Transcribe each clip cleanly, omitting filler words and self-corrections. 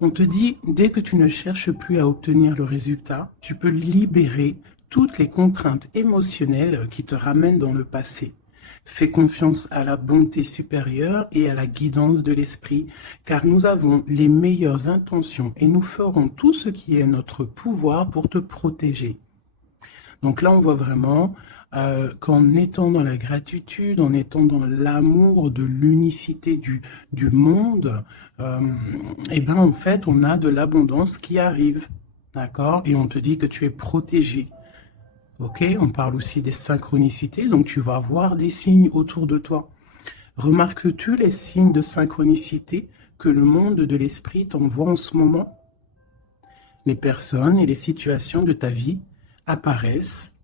On te dit, dès que tu ne cherches plus à obtenir le résultat, tu peux libérer toutes les contraintes émotionnelles qui te ramènent dans le passé. Fais confiance à la bonté supérieure et à la guidance de l'esprit, car nous avons les meilleures intentions et nous ferons tout ce qui est notre pouvoir pour te protéger. Donc là, on voit vraiment qu'en étant dans la gratitude, en étant dans l'amour de l'unicité du monde, et ben en fait, on a de l'abondance qui arrive, d'accord? Et on te dit que tu es protégé. Ok, on parle aussi des synchronicités, donc tu vas voir des signes autour de toi. Remarques-tu les signes de synchronicité que le monde de l'esprit t'envoie en ce moment? Les personnes et les situations de ta vie apparaissent,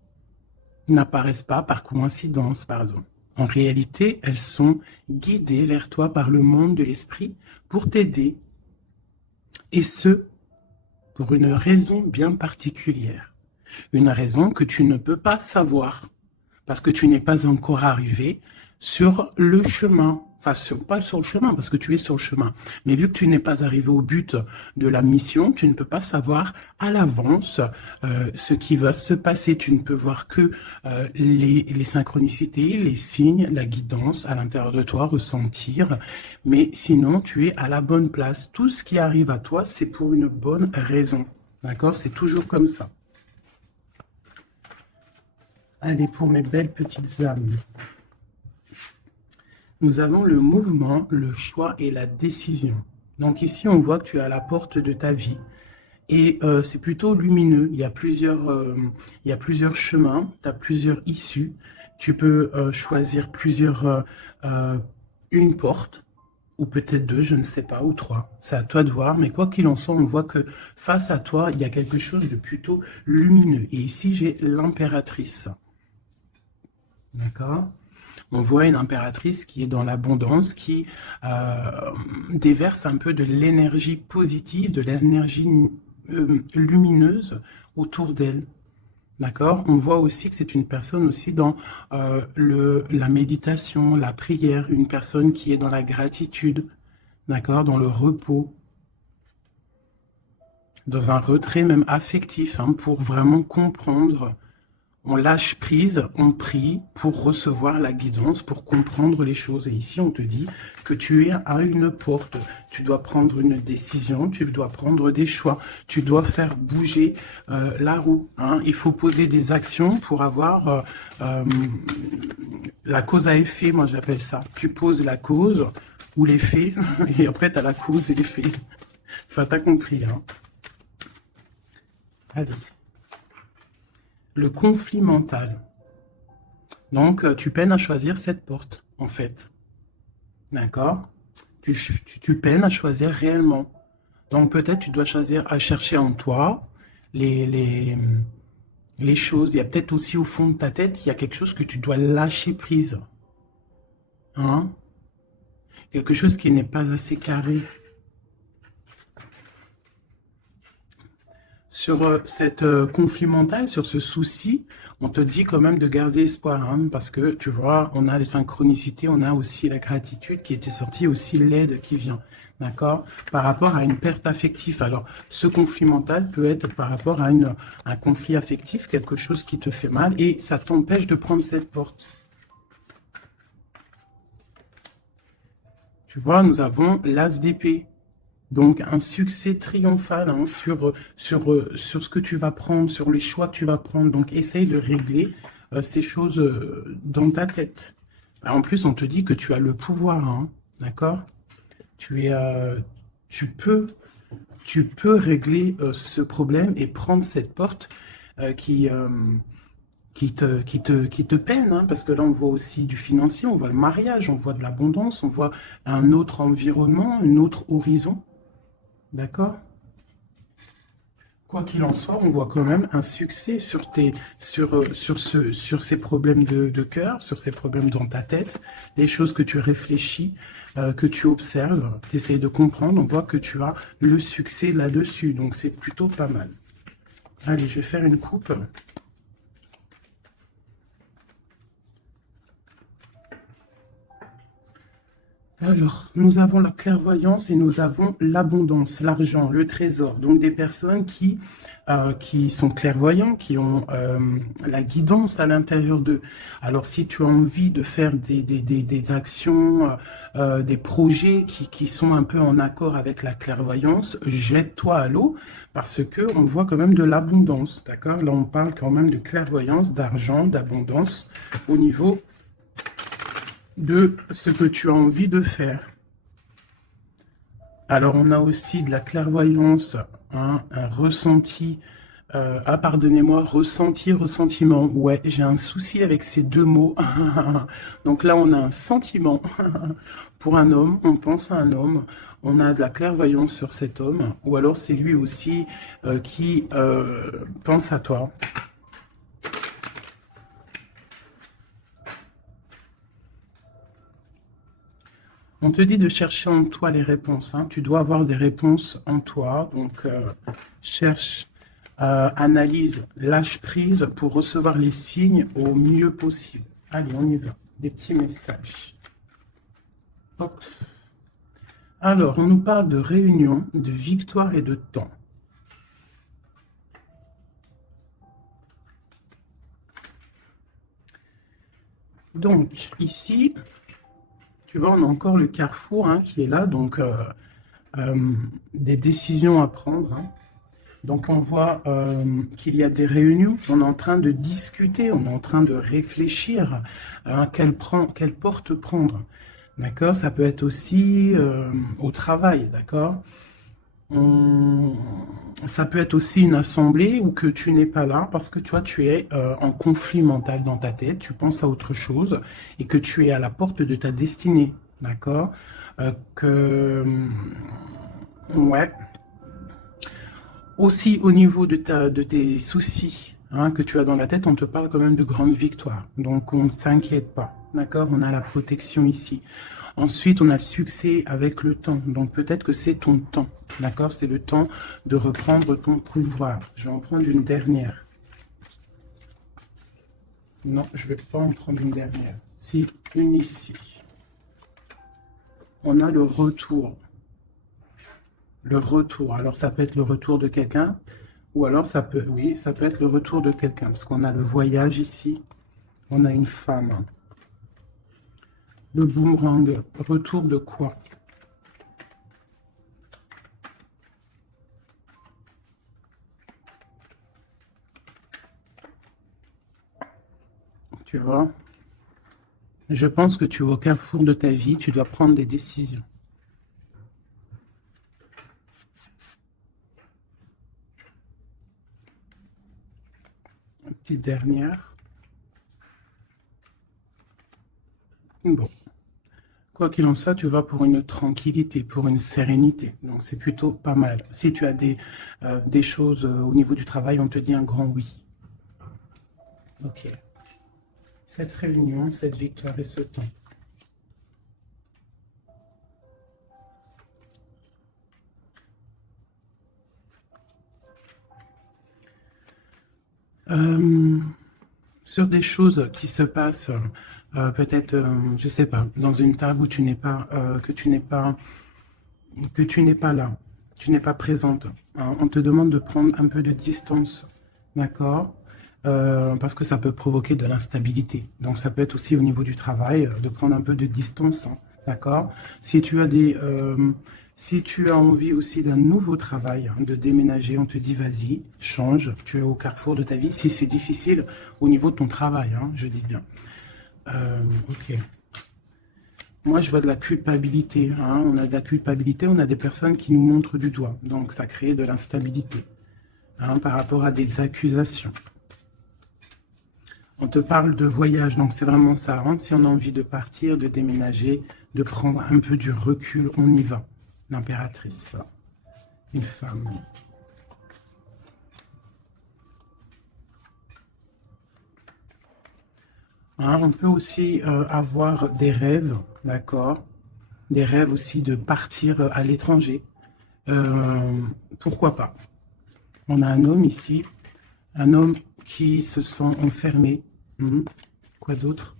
n'apparaissent pas par coïncidence, pardon. En réalité, elles sont guidées vers toi par le monde de l'esprit pour t'aider, et ce, pour une raison bien particulière. Une raison que tu ne peux pas savoir, parce que tu n'es pas encore arrivé sur le chemin. Enfin, pas sur le chemin, parce que tu es sur le chemin. Mais vu que tu n'es pas arrivé au but de la mission, tu ne peux pas savoir à l'avance ce qui va se passer. Tu ne peux voir que les synchronicités, les signes, la guidance à l'intérieur de toi, ressentir. Mais sinon, tu es à la bonne place. Tout ce qui arrive à toi, c'est pour une bonne raison. D'accord? C'est toujours comme ça. Allez, pour mes belles petites âmes. Nous avons le mouvement, le choix et la décision. Donc ici, on voit que tu es à la porte de ta vie. Et c'est plutôt lumineux. Il y a plusieurs chemins, tu as plusieurs issues. Tu peux choisir une porte, ou peut-être deux, je ne sais pas, ou trois. C'est à toi de voir. Mais quoi qu'il en soit, on voit que face à toi, il y a quelque chose de plutôt lumineux. Et ici, j'ai l'impératrice. D'accord? On voit une impératrice qui est dans l'abondance, qui déverse un peu de l'énergie positive, de l'énergie lumineuse autour d'elle. D'accord? On voit aussi que c'est une personne aussi dans la méditation, la prière, une personne qui est dans la gratitude, d'accord? Dans le repos, dans un retrait même affectif, hein, pour vraiment comprendre. On lâche prise, on prie pour recevoir la guidance, pour comprendre les choses. Et ici, on te dit que tu es à une porte. Tu dois prendre une décision, tu dois prendre des choix, tu dois faire bouger la roue. Hein. Il faut poser des actions pour avoir la cause à effet, moi j'appelle ça. Tu poses la cause ou l'effet, et après tu as la cause et l'effet. Enfin, t'as compris. Hein. Allez. Le conflit mental. Donc, tu peines à choisir cette porte, en fait. D'accord? Tu peines à choisir réellement. Donc, peut-être tu dois choisir à chercher en toi les, les, les choses. Il y a peut-être aussi au fond de ta tête, il y a quelque chose que tu dois lâcher prise. Hein? Quelque chose qui n'est pas assez carré. Sur cette conflit mental, sur ce souci, on te dit quand même de garder espoir, hein, parce que tu vois, on a les synchronicités, on a aussi la gratitude qui était sortie, aussi l'aide qui vient, d'accord, par rapport à une perte affective. Alors, ce conflit mental peut être par rapport à un conflit affectif, quelque chose qui te fait mal, et ça t'empêche de prendre cette porte. Tu vois, nous avons l'as d'épée. Donc, un succès triomphal hein, sur ce que tu vas prendre, sur les choix que tu vas prendre. Donc, essaye de régler ces choses dans ta tête. En plus, on te dit que tu as le pouvoir, hein, d'accord? Tu es, tu peux régler ce problème et prendre cette porte qui te peine, hein, parce que là, on voit aussi du financier, on voit le mariage, on voit de l'abondance, on voit un autre environnement, un autre horizon. D'accord? Quoi qu'il en soit, on voit quand même un succès sur ces problèmes de cœur, sur ces problèmes dans ta tête, des choses que tu réfléchis, que tu observes, tu essayes de comprendre, on voit que tu as le succès là-dessus, donc c'est plutôt pas mal. Allez, je vais faire une coupe. Alors, nous avons la clairvoyance et nous avons l'abondance, l'argent, le trésor. Donc, des personnes qui sont clairvoyants, qui ont la guidance à l'intérieur d'eux. Alors, si tu as envie de faire des actions, des projets qui sont un peu en accord avec la clairvoyance, jette-toi à l'eau parce que on voit quand même de l'abondance, d'accord? Là, on parle quand même de clairvoyance, d'argent, d'abondance au niveau de ce que tu as envie de faire. Alors, on a aussi de la clairvoyance, hein, un ressenti. Ah, pardonnez-moi, ressenti, ressentiment. Ouais, j'ai un souci avec ces deux mots. Donc là, on a un sentiment pour un homme, on pense à un homme, on a de la clairvoyance sur cet homme, ou alors c'est lui aussi qui pense à toi. On te dit de chercher en toi les réponses, hein. Tu dois avoir des réponses en toi. Donc, cherche, analyse, lâche prise pour recevoir les signes au mieux possible. Allez, on y va. Des petits messages. Hop. Alors, on nous parle de réunion, de victoire et de temps. Donc, ici, tu vois, on a encore le carrefour hein, qui est là. Donc, des décisions à prendre. Hein. Donc, on voit qu'il y a des réunions, on est en train de discuter, on est en train de réfléchir à quelle porte prendre. D'accord? Ça peut être aussi au travail, d'accord? Ça peut être aussi une assemblée où que tu n'es pas là parce que tu vois, tu es en conflit mental dans ta tête, tu penses à autre chose et que tu es à la porte de ta destinée, d'accord? Ouais. Aussi, au niveau de tes soucis hein, que tu as dans la tête, on te parle quand même de grandes victoires. Donc, on ne s'inquiète pas. D'accord? On a la protection ici. Ensuite, on a le succès avec le temps. Donc, peut-être que c'est ton temps. D'accord? C'est le temps de reprendre ton pouvoir. Je vais en prendre une dernière. Non, je ne vais pas en prendre une dernière. Si, une ici. On a le retour. Le retour. Alors, ça peut être le retour de quelqu'un. Ou alors, ça peut, oui, ça peut être le retour de quelqu'un. Parce qu'on a le voyage ici. On a une femme. Le boomerang. Retour de quoi? Tu vois? Je pense que tu es au carrefour de ta vie. Tu dois prendre des décisions. Une petite dernière. Bon. Quoi qu'il en soit, tu vas pour une tranquillité, pour une sérénité. Donc, c'est plutôt pas mal. Si tu as des choses au niveau du travail, on te dit un grand oui. Ok. Cette réunion, cette victoire et ce temps. Sur des choses qui se passent, peut-être, je sais pas, dans une table où tu n'es pas, que tu n'es pas là, tu n'es pas présente. Hein. On te demande de prendre un peu de distance, d'accord? Parce que ça peut provoquer de l'instabilité. Donc ça peut être aussi au niveau du travail, de prendre un peu de distance, hein, d'accord? Si tu as si tu as envie aussi d'un nouveau travail, hein, de déménager, on te dit vas-y, change, tu es au carrefour de ta vie. Si c'est difficile au niveau de ton travail, hein, je dis bien. Ok. Moi, je vois de la culpabilité. Hein. On a de la culpabilité, on a des personnes qui nous montrent du doigt. Donc, ça crée de l'instabilité hein, par rapport à des accusations. On te parle de voyage, donc c'est vraiment ça. Hein. Si on a envie de partir, de déménager, de prendre un peu du recul, on y va. L'impératrice, une femme. Hein, on peut aussi avoir des rêves, d'accord? Des rêves aussi de partir à l'étranger. Pourquoi pas? On a un homme ici, un homme qui se sent enfermé. Quoi d'autre?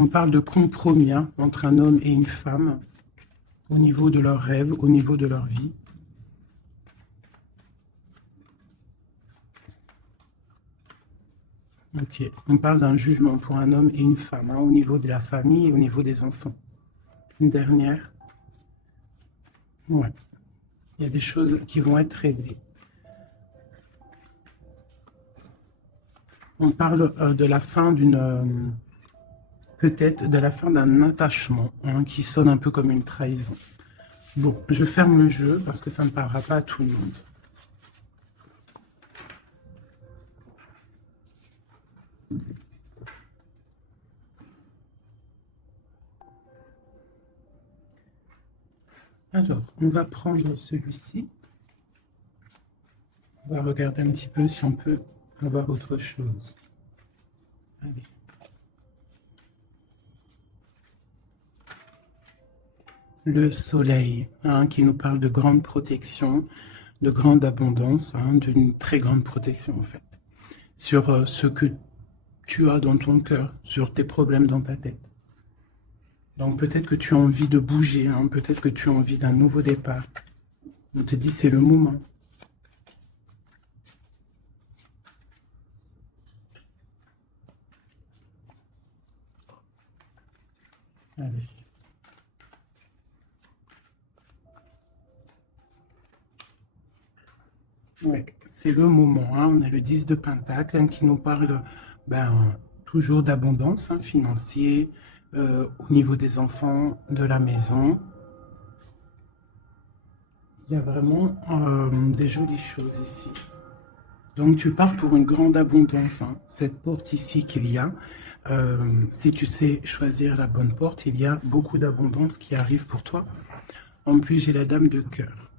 On parle de compromis hein, entre un homme et une femme au niveau de leurs rêves, au niveau de leur vie. Ok, on parle d'un jugement pour un homme et une femme, hein, au niveau de la famille et au niveau des enfants. Une dernière. Ouais. Il y a des choses qui vont être réglées. On parle de la fin d'une... peut-être de la fin d'un attachement, hein, qui sonne un peu comme une trahison. Bon, je ferme le jeu parce que ça ne parlera pas à tout le monde. Alors, on va prendre celui-ci. On va regarder un petit peu si on peut avoir autre chose. Allez. Le soleil, hein, qui nous parle de grande protection, de grande abondance, hein, d'une très grande protection en fait, sur ce que tu as dans ton cœur, sur tes problèmes dans ta tête. Donc peut-être que tu as envie de bouger, hein, peut-être que tu as envie d'un nouveau départ. On te dit c'est le moment. Allez. Ouais, c'est le moment. Hein. On a le 10 de Pentacle hein, qui nous parle toujours d'abondance hein, financière, au niveau des enfants, de la maison. Il y a vraiment des jolies choses ici. Donc tu pars pour une grande abondance. Hein. Cette porte ici qu'il y a, si tu sais choisir la bonne porte, il y a beaucoup d'abondance qui arrive pour toi. En plus, j'ai la dame de cœur.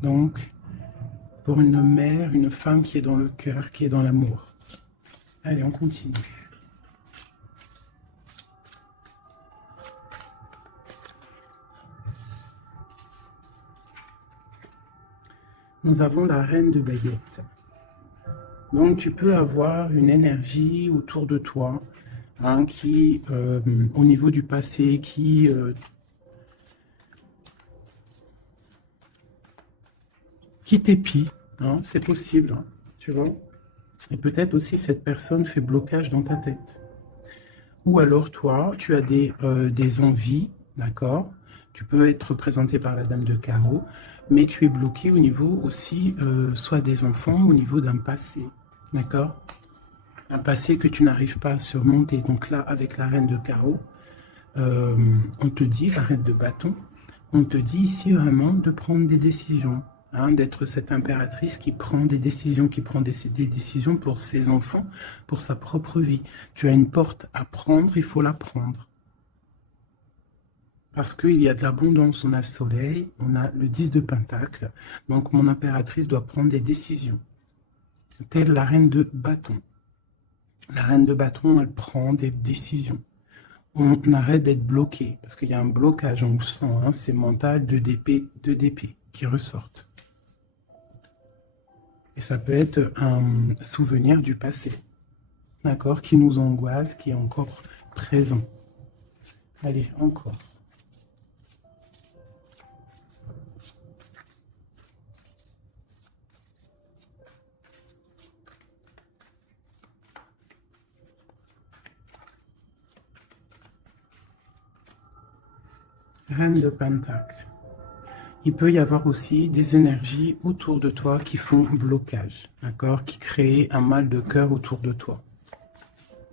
Donc, pour une mère, une femme qui est dans le cœur, qui est dans l'amour. Allez, on continue. Nous avons la reine de baguettes. Donc, tu peux avoir une énergie autour de toi, hein, qui, au niveau du passé, qui t'épie, hein, c'est possible, hein, tu vois. Et peut-être aussi cette personne fait blocage dans ta tête. Ou alors toi, tu as des envies, d'accord? Tu peux être représenté par la dame de carreau, mais tu es bloqué au niveau aussi, soit des enfants, au niveau d'un passé, d'accord? Un passé que tu n'arrives pas à surmonter. Donc là, avec la reine de carreau, on te dit, la reine de bâton, on te dit ici vraiment de prendre des décisions, hein, d'être cette impératrice qui prend des décisions, qui prend des décisions pour ses enfants, pour sa propre vie. Tu as une porte à prendre, il faut la prendre. Parce qu'il y a de l'abondance, on a le soleil, on a le 10 de Pentacle, donc mon impératrice doit prendre des décisions. Telle la reine de bâton. La reine de bâton, elle prend des décisions. On arrête d'être bloqué, parce qu'il y a un blocage, on le sent, hein, c'est mental, 2 d'épée qui ressortent. Et ça peut être un souvenir du passé, d'accord, qui nous angoisse, qui est encore présent. Allez, encore. Reine de Pentacle. Il peut y avoir aussi des énergies autour de toi qui font blocage, d'accord, qui créent un mal de cœur autour de toi.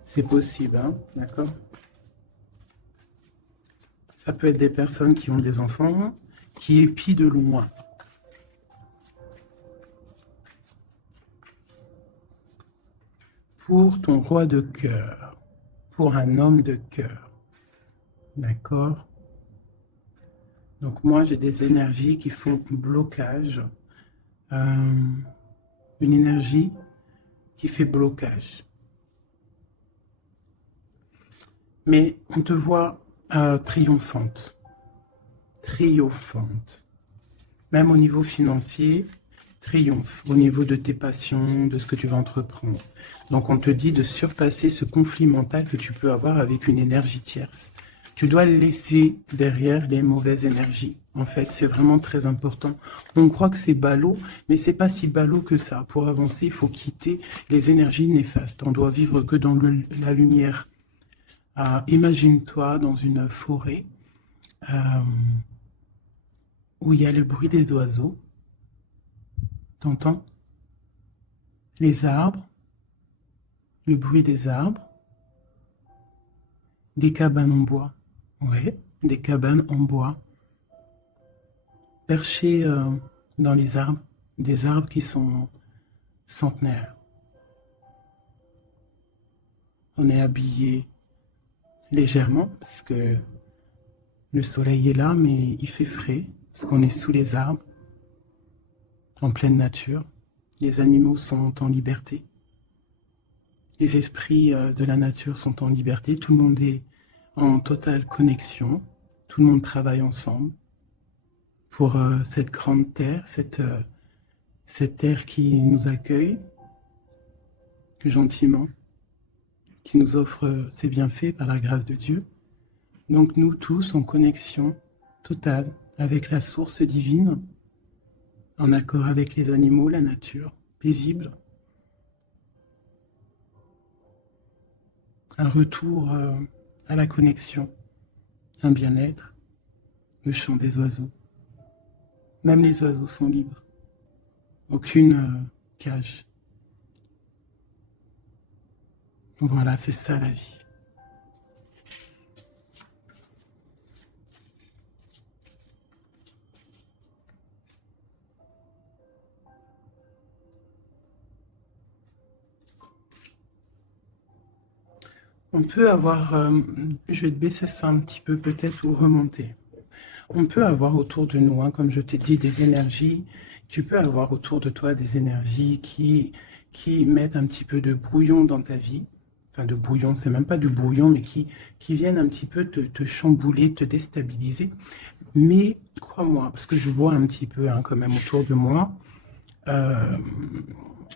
C'est possible, hein, d'accord? Ça peut être des personnes qui ont des enfants, qui épient de loin. Pour ton roi de cœur, pour un homme de cœur, d'accord? Donc moi, j'ai des énergies qui font blocage. Une énergie qui fait blocage. Mais on te voit triomphante. Triomphante. Même au niveau financier, triomphe au niveau de tes passions, de ce que tu vas entreprendre. Donc on te dit de surpasser ce conflit mental que tu peux avoir avec une énergie tierce. Tu dois laisser derrière les mauvaises énergies. En fait, c'est vraiment très important. On croit que c'est ballot, mais c'est pas si ballot que ça. Pour avancer, il faut quitter les énergies néfastes. On doit vivre que dans la lumière. Imagine-toi dans une forêt où il y a le bruit des oiseaux. T'entends? Les arbres, le bruit des arbres, des cabanes en bois. Ouais, des cabanes en bois. Perchées dans les arbres, des arbres qui sont centenaires. On est habillé légèrement parce que le soleil est là, mais il fait frais parce qu'on est sous les arbres, en pleine nature. Les animaux sont en liberté. Les esprits de la nature sont en liberté. Tout le monde est en totale connexion. Tout le monde travaille ensemble pour cette grande terre, cette terre qui nous accueille gentiment, qui nous offre ses bienfaits par la grâce de Dieu. Donc nous tous en connexion totale avec la source divine, en accord avec les animaux, la nature, paisible. Un retour à la connexion, un bien-être, le chant des oiseaux. Même les oiseaux sont libres. Aucune cage. Voilà, c'est ça la vie. On peut avoir, je vais te baisser ça un petit peu peut-être ou remonter. On peut avoir autour de nous, hein, comme je t'ai dit, des énergies. Tu peux avoir autour de toi des énergies qui mettent un petit peu de brouillon dans ta vie. Enfin, de brouillon, c'est même pas du brouillon, mais qui viennent un petit peu te chambouler, te déstabiliser. Mais crois-moi, parce que je vois un petit peu hein, quand même autour de moi,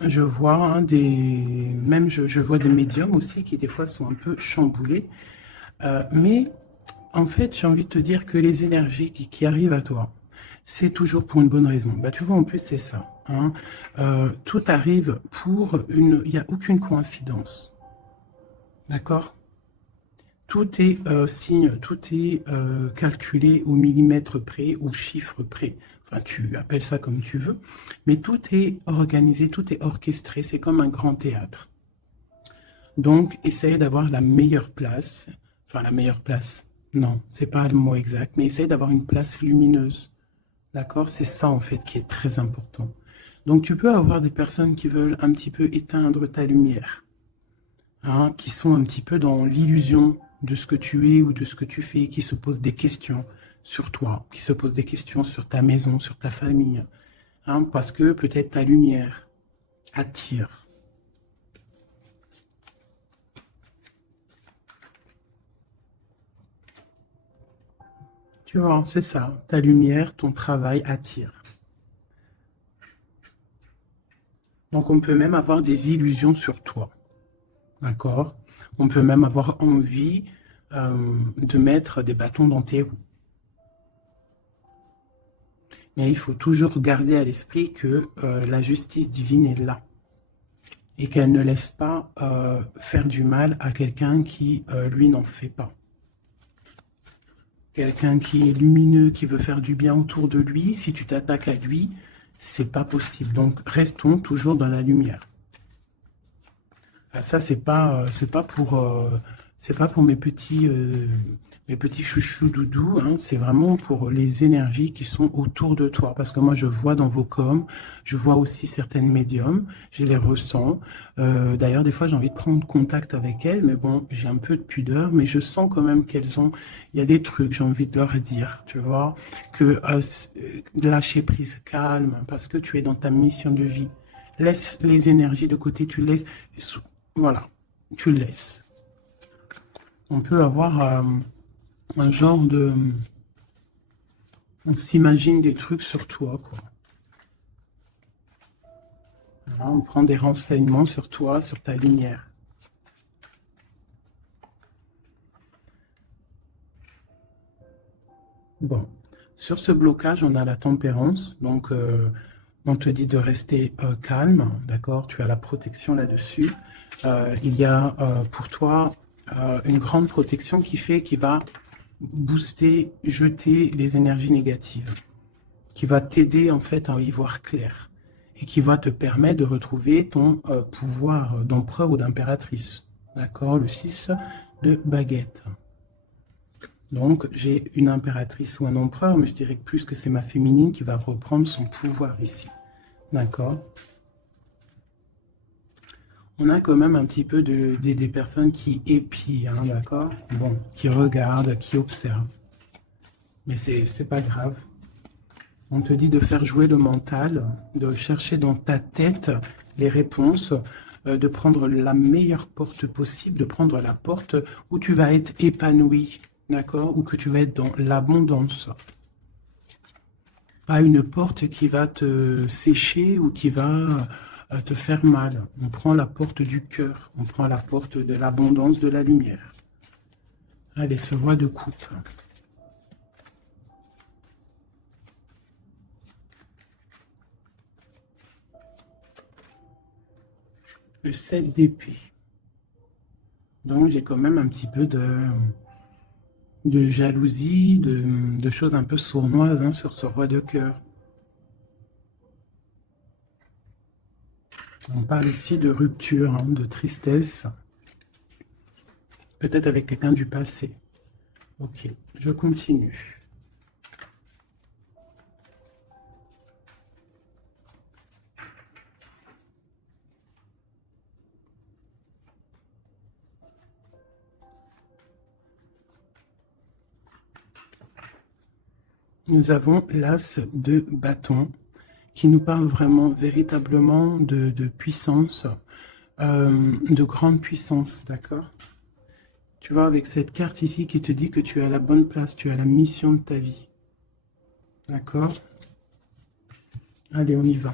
je vois hein, je vois des médiums aussi qui des fois sont un peu chamboulés. Mais en fait, j'ai envie de te dire que les énergies qui arrivent à toi, c'est toujours pour une bonne raison. Bah, tu vois, en plus, c'est ça. Hein. Tout arrive pour une... Il n'y a aucune coïncidence. D'accord? Tout est signe, tout est calculé au millimètre près, au chiffre près. Enfin, tu appelles ça comme tu veux. Mais tout est organisé, tout est orchestré. C'est comme un grand théâtre. Donc, essaye d'avoir la meilleure place. Enfin, la meilleure place. Non, c'est pas le mot exact. Mais essaye d'avoir une place lumineuse. D'accord? C'est ça, en fait, qui est très important. Donc, tu peux avoir des personnes qui veulent un petit peu éteindre ta lumière. Hein, qui sont un petit peu dans l'illusion de ce que tu es ou de ce que tu fais, qui se posent des questions sur toi, qui se posent des questions sur ta maison, sur ta famille. Hein, parce que peut-être ta lumière attire. Tu vois, c'est ça. Ta lumière, ton travail attire. Donc on peut même avoir des illusions sur toi. D'accord? On peut même avoir envie de mettre des bâtons dans tes roues. Mais il faut toujours garder à l'esprit que la justice divine est là. Et qu'elle ne laisse pas faire du mal à quelqu'un qui, lui, n'en fait pas. Quelqu'un qui est lumineux, qui veut faire du bien autour de lui, si tu t'attaques à lui, c'est pas possible. Donc, restons toujours dans la lumière. Ça, c'est pas pour mes petits chouchous doudous, hein, c'est vraiment pour les énergies qui sont autour de toi. Parce que moi, je vois dans vos coms, je vois aussi certaines médiums, je les ressens. D'ailleurs, des fois, j'ai envie de prendre contact avec elles, mais bon, j'ai un peu de pudeur, mais je sens quand même il y a des trucs, j'ai envie de leur dire, tu vois, que lâcher prise, calme, parce que tu es dans ta mission de vie. Laisse les énergies de côté, tu laisses, voilà, tu laisses. On peut avoir un genre de... On s'imagine des trucs sur toi, quoi. Voilà, on prend des renseignements sur toi, sur ta lumière. Bon, sur ce blocage, on a la tempérance. Donc, on te dit de rester calme, d'accord? Tu as la protection là-dessus. Il y a pour toi une grande protection qui va booster, jeter les énergies négatives, qui va t'aider en fait à y voir clair et qui va te permettre de retrouver ton pouvoir d'empereur ou d'impératrice. D'accord? Le 6 de baguette. Donc, j'ai une impératrice ou un empereur, mais je dirais plus que c'est ma féminine qui va reprendre son pouvoir ici. D'accord? On a quand même un petit peu des personnes qui épient, hein, d'accord? Bon, qui regardent, qui observent. Mais c'est pas grave. On te dit de faire jouer le mental, de chercher dans ta tête les réponses, de prendre la meilleure porte possible, de prendre la porte où tu vas être épanoui, d'accord? Ou que tu vas être dans l'abondance. Pas une porte qui va te sécher ou qui va te faire mal. On prend la porte du cœur, on prend la porte de l'abondance, de la lumière. Allez, ce roi de coupe. Le 7 d'épée. Donc j'ai quand même un petit peu de jalousie, de choses un peu sournoises hein, sur ce roi de cœur. On parle ici de rupture, hein, de tristesse. Peut-être avec quelqu'un du passé. Ok, je continue. Nous avons l'as de bâton qui nous parle vraiment, véritablement de puissance, de grande puissance, d'accord? Tu vois, avec cette carte ici qui te dit que tu es à la bonne place, tu as la mission de ta vie. D'accord? Allez, on y va.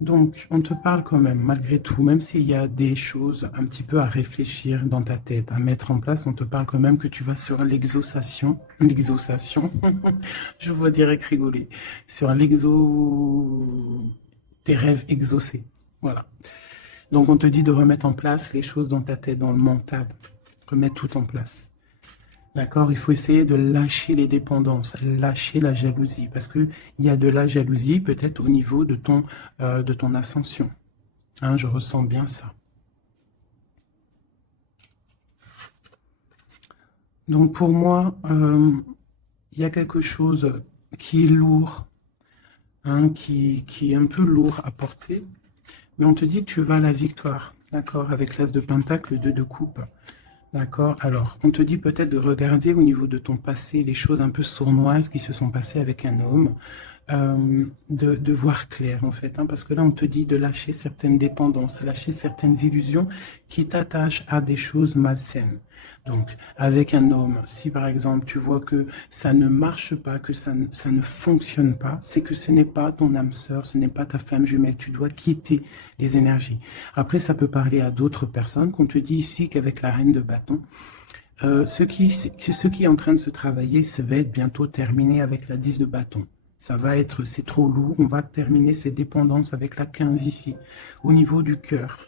Donc, on te parle quand même, malgré tout, même s'il y a des choses un petit peu à réfléchir dans ta tête, à mettre en place, on te parle quand même que tu vas sur l'exaucation, je vois direct rigoler, sur tes rêves exaucés, voilà. Donc, on te dit de remettre en place les choses dans ta tête, dans le mental, remettre tout en place. D'accord? Il faut essayer de lâcher les dépendances, lâcher la jalousie, parce qu'il y a de la jalousie peut-être au niveau de ton ascension. Hein, je ressens bien ça. Donc pour moi, il y a quelque chose qui est lourd, hein, qui est un peu lourd à porter, mais on te dit que tu vas à la victoire, d'accord? Avec l'as de pentacle, le 2 de coupe. D'accord. Alors, on te dit peut-être de regarder au niveau de ton passé les choses un peu sournoises qui se sont passées avec un homme, de voir clair en fait, hein, parce que là on te dit de lâcher certaines dépendances, lâcher certaines illusions qui t'attachent à des choses malsaines. Donc, avec un homme, si par exemple tu vois que ça ne marche pas, que ça ne fonctionne pas, c'est que ce n'est pas ton âme sœur, ce n'est pas ta flamme jumelle, tu dois quitter les énergies. Après, ça peut parler à d'autres personnes, qu'on te dit ici qu'avec la reine de bâton, ce qui est en train de se travailler, ça va être bientôt terminé avec la 10 de bâton. Ça va être, c'est trop lourd, on va terminer ces dépendances avec la 15 ici, au niveau du cœur.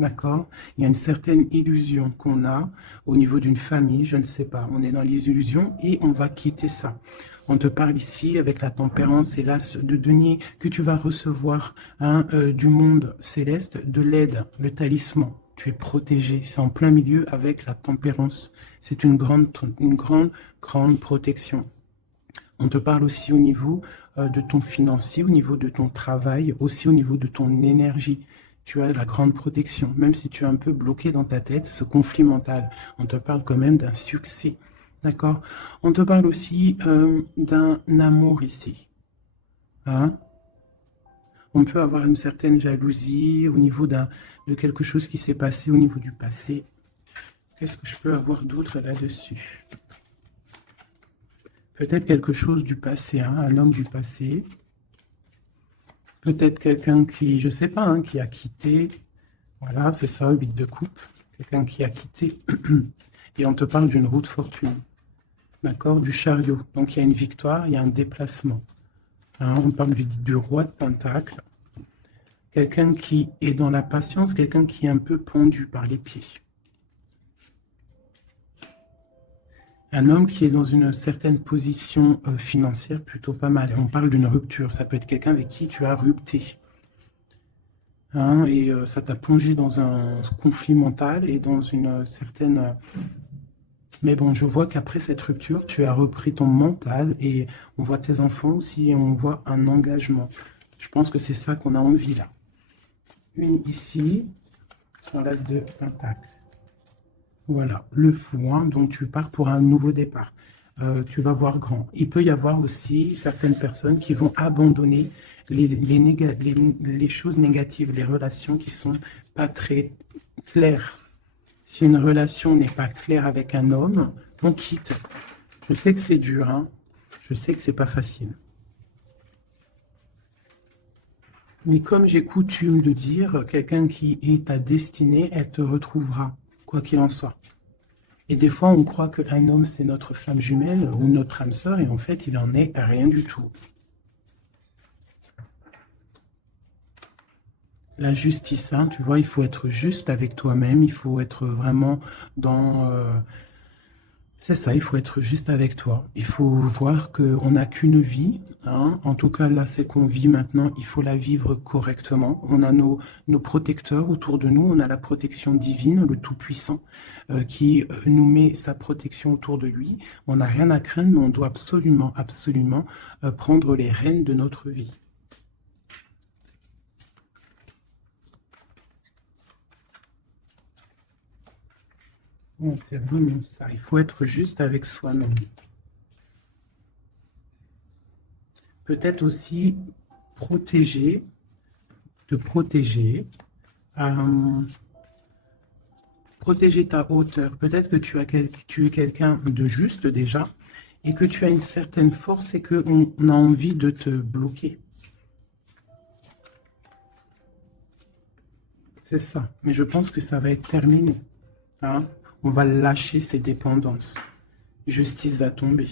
D'accord? Il y a une certaine illusion qu'on a au niveau d'une famille, je ne sais pas. On est dans les illusions et on va quitter ça. On te parle ici avec la tempérance et l'as de denier que tu vas recevoir hein, du monde céleste, de l'aide, le talisman. Tu es protégé, c'est en plein milieu avec la tempérance. C'est une grande protection. On te parle aussi au niveau de ton financier, au niveau de ton travail, aussi au niveau de ton énergie. Tu as la grande protection, même si tu es un peu bloqué dans ta tête, ce conflit mental. On te parle quand même d'un succès, d'accord? On te parle aussi d'un amour ici. Hein? On peut avoir une certaine jalousie au niveau de quelque chose qui s'est passé au niveau du passé. Qu'est-ce que je peux avoir d'autre là-dessus? Peut-être quelque chose du passé, hein, un homme du passé. Peut-être quelqu'un qui, je sais pas, hein, qui a quitté. Voilà, c'est ça, 8 de coupe. Quelqu'un qui a quitté. Et on te parle d'une roue de fortune. D'accord? Du chariot. Donc il y a une victoire, il y a un déplacement. Hein, on parle du roi de Pentacle. Quelqu'un qui est dans la patience, quelqu'un qui est un peu pendu par les pieds. Un homme qui est dans une certaine position financière plutôt pas mal. On parle d'une rupture. Ça peut être quelqu'un avec qui tu as rupté. Hein, et ça t'a plongé dans un conflit mental et dans une certaine... Mais bon, je vois qu'après cette rupture, tu as repris ton mental et on voit tes enfants aussi et on voit un engagement. Je pense que c'est ça qu'on a envie là. Une ici, sur l'as de pentacle. Voilà, le fou, hein, donc tu pars pour un nouveau départ. Tu vas voir grand. Il peut y avoir aussi certaines personnes qui vont abandonner les choses négatives, les relations qui sont pas très claires. Si une relation n'est pas claire avec un homme, on quitte. Je sais que c'est dur, hein. Je sais que c'est pas facile. Mais comme j'ai coutume de dire, quelqu'un qui est ta destinée, elle te retrouvera, quoi qu'il en soit. Et des fois, on croit qu'un homme, c'est notre flamme jumelle ou notre âme sœur, et en fait, il en est rien du tout. La justice, hein, tu vois, il faut être juste avec toi-même, il faut être vraiment dans... c'est ça, il faut être juste avec toi. Il faut voir qu'on n'a qu'une vie. Hein. En tout cas, là, c'est qu'on vit maintenant. Il faut la vivre correctement. On a nos protecteurs autour de nous. On a la protection divine, le Tout-Puissant, qui nous met sa protection autour de lui. On n'a rien à craindre, mais on doit absolument, absolument prendre les rênes de notre vie. Ouais, c'est vraiment ça. Il faut être juste avec soi-même. Peut-être aussi protéger, te protéger, protéger ta hauteur. Peut-être que tu es quelqu'un de juste déjà et que tu as une certaine force et qu'on a envie de te bloquer. C'est ça. Mais je pense que ça va être terminé. Hein? On va lâcher ces dépendances. Justice va tomber.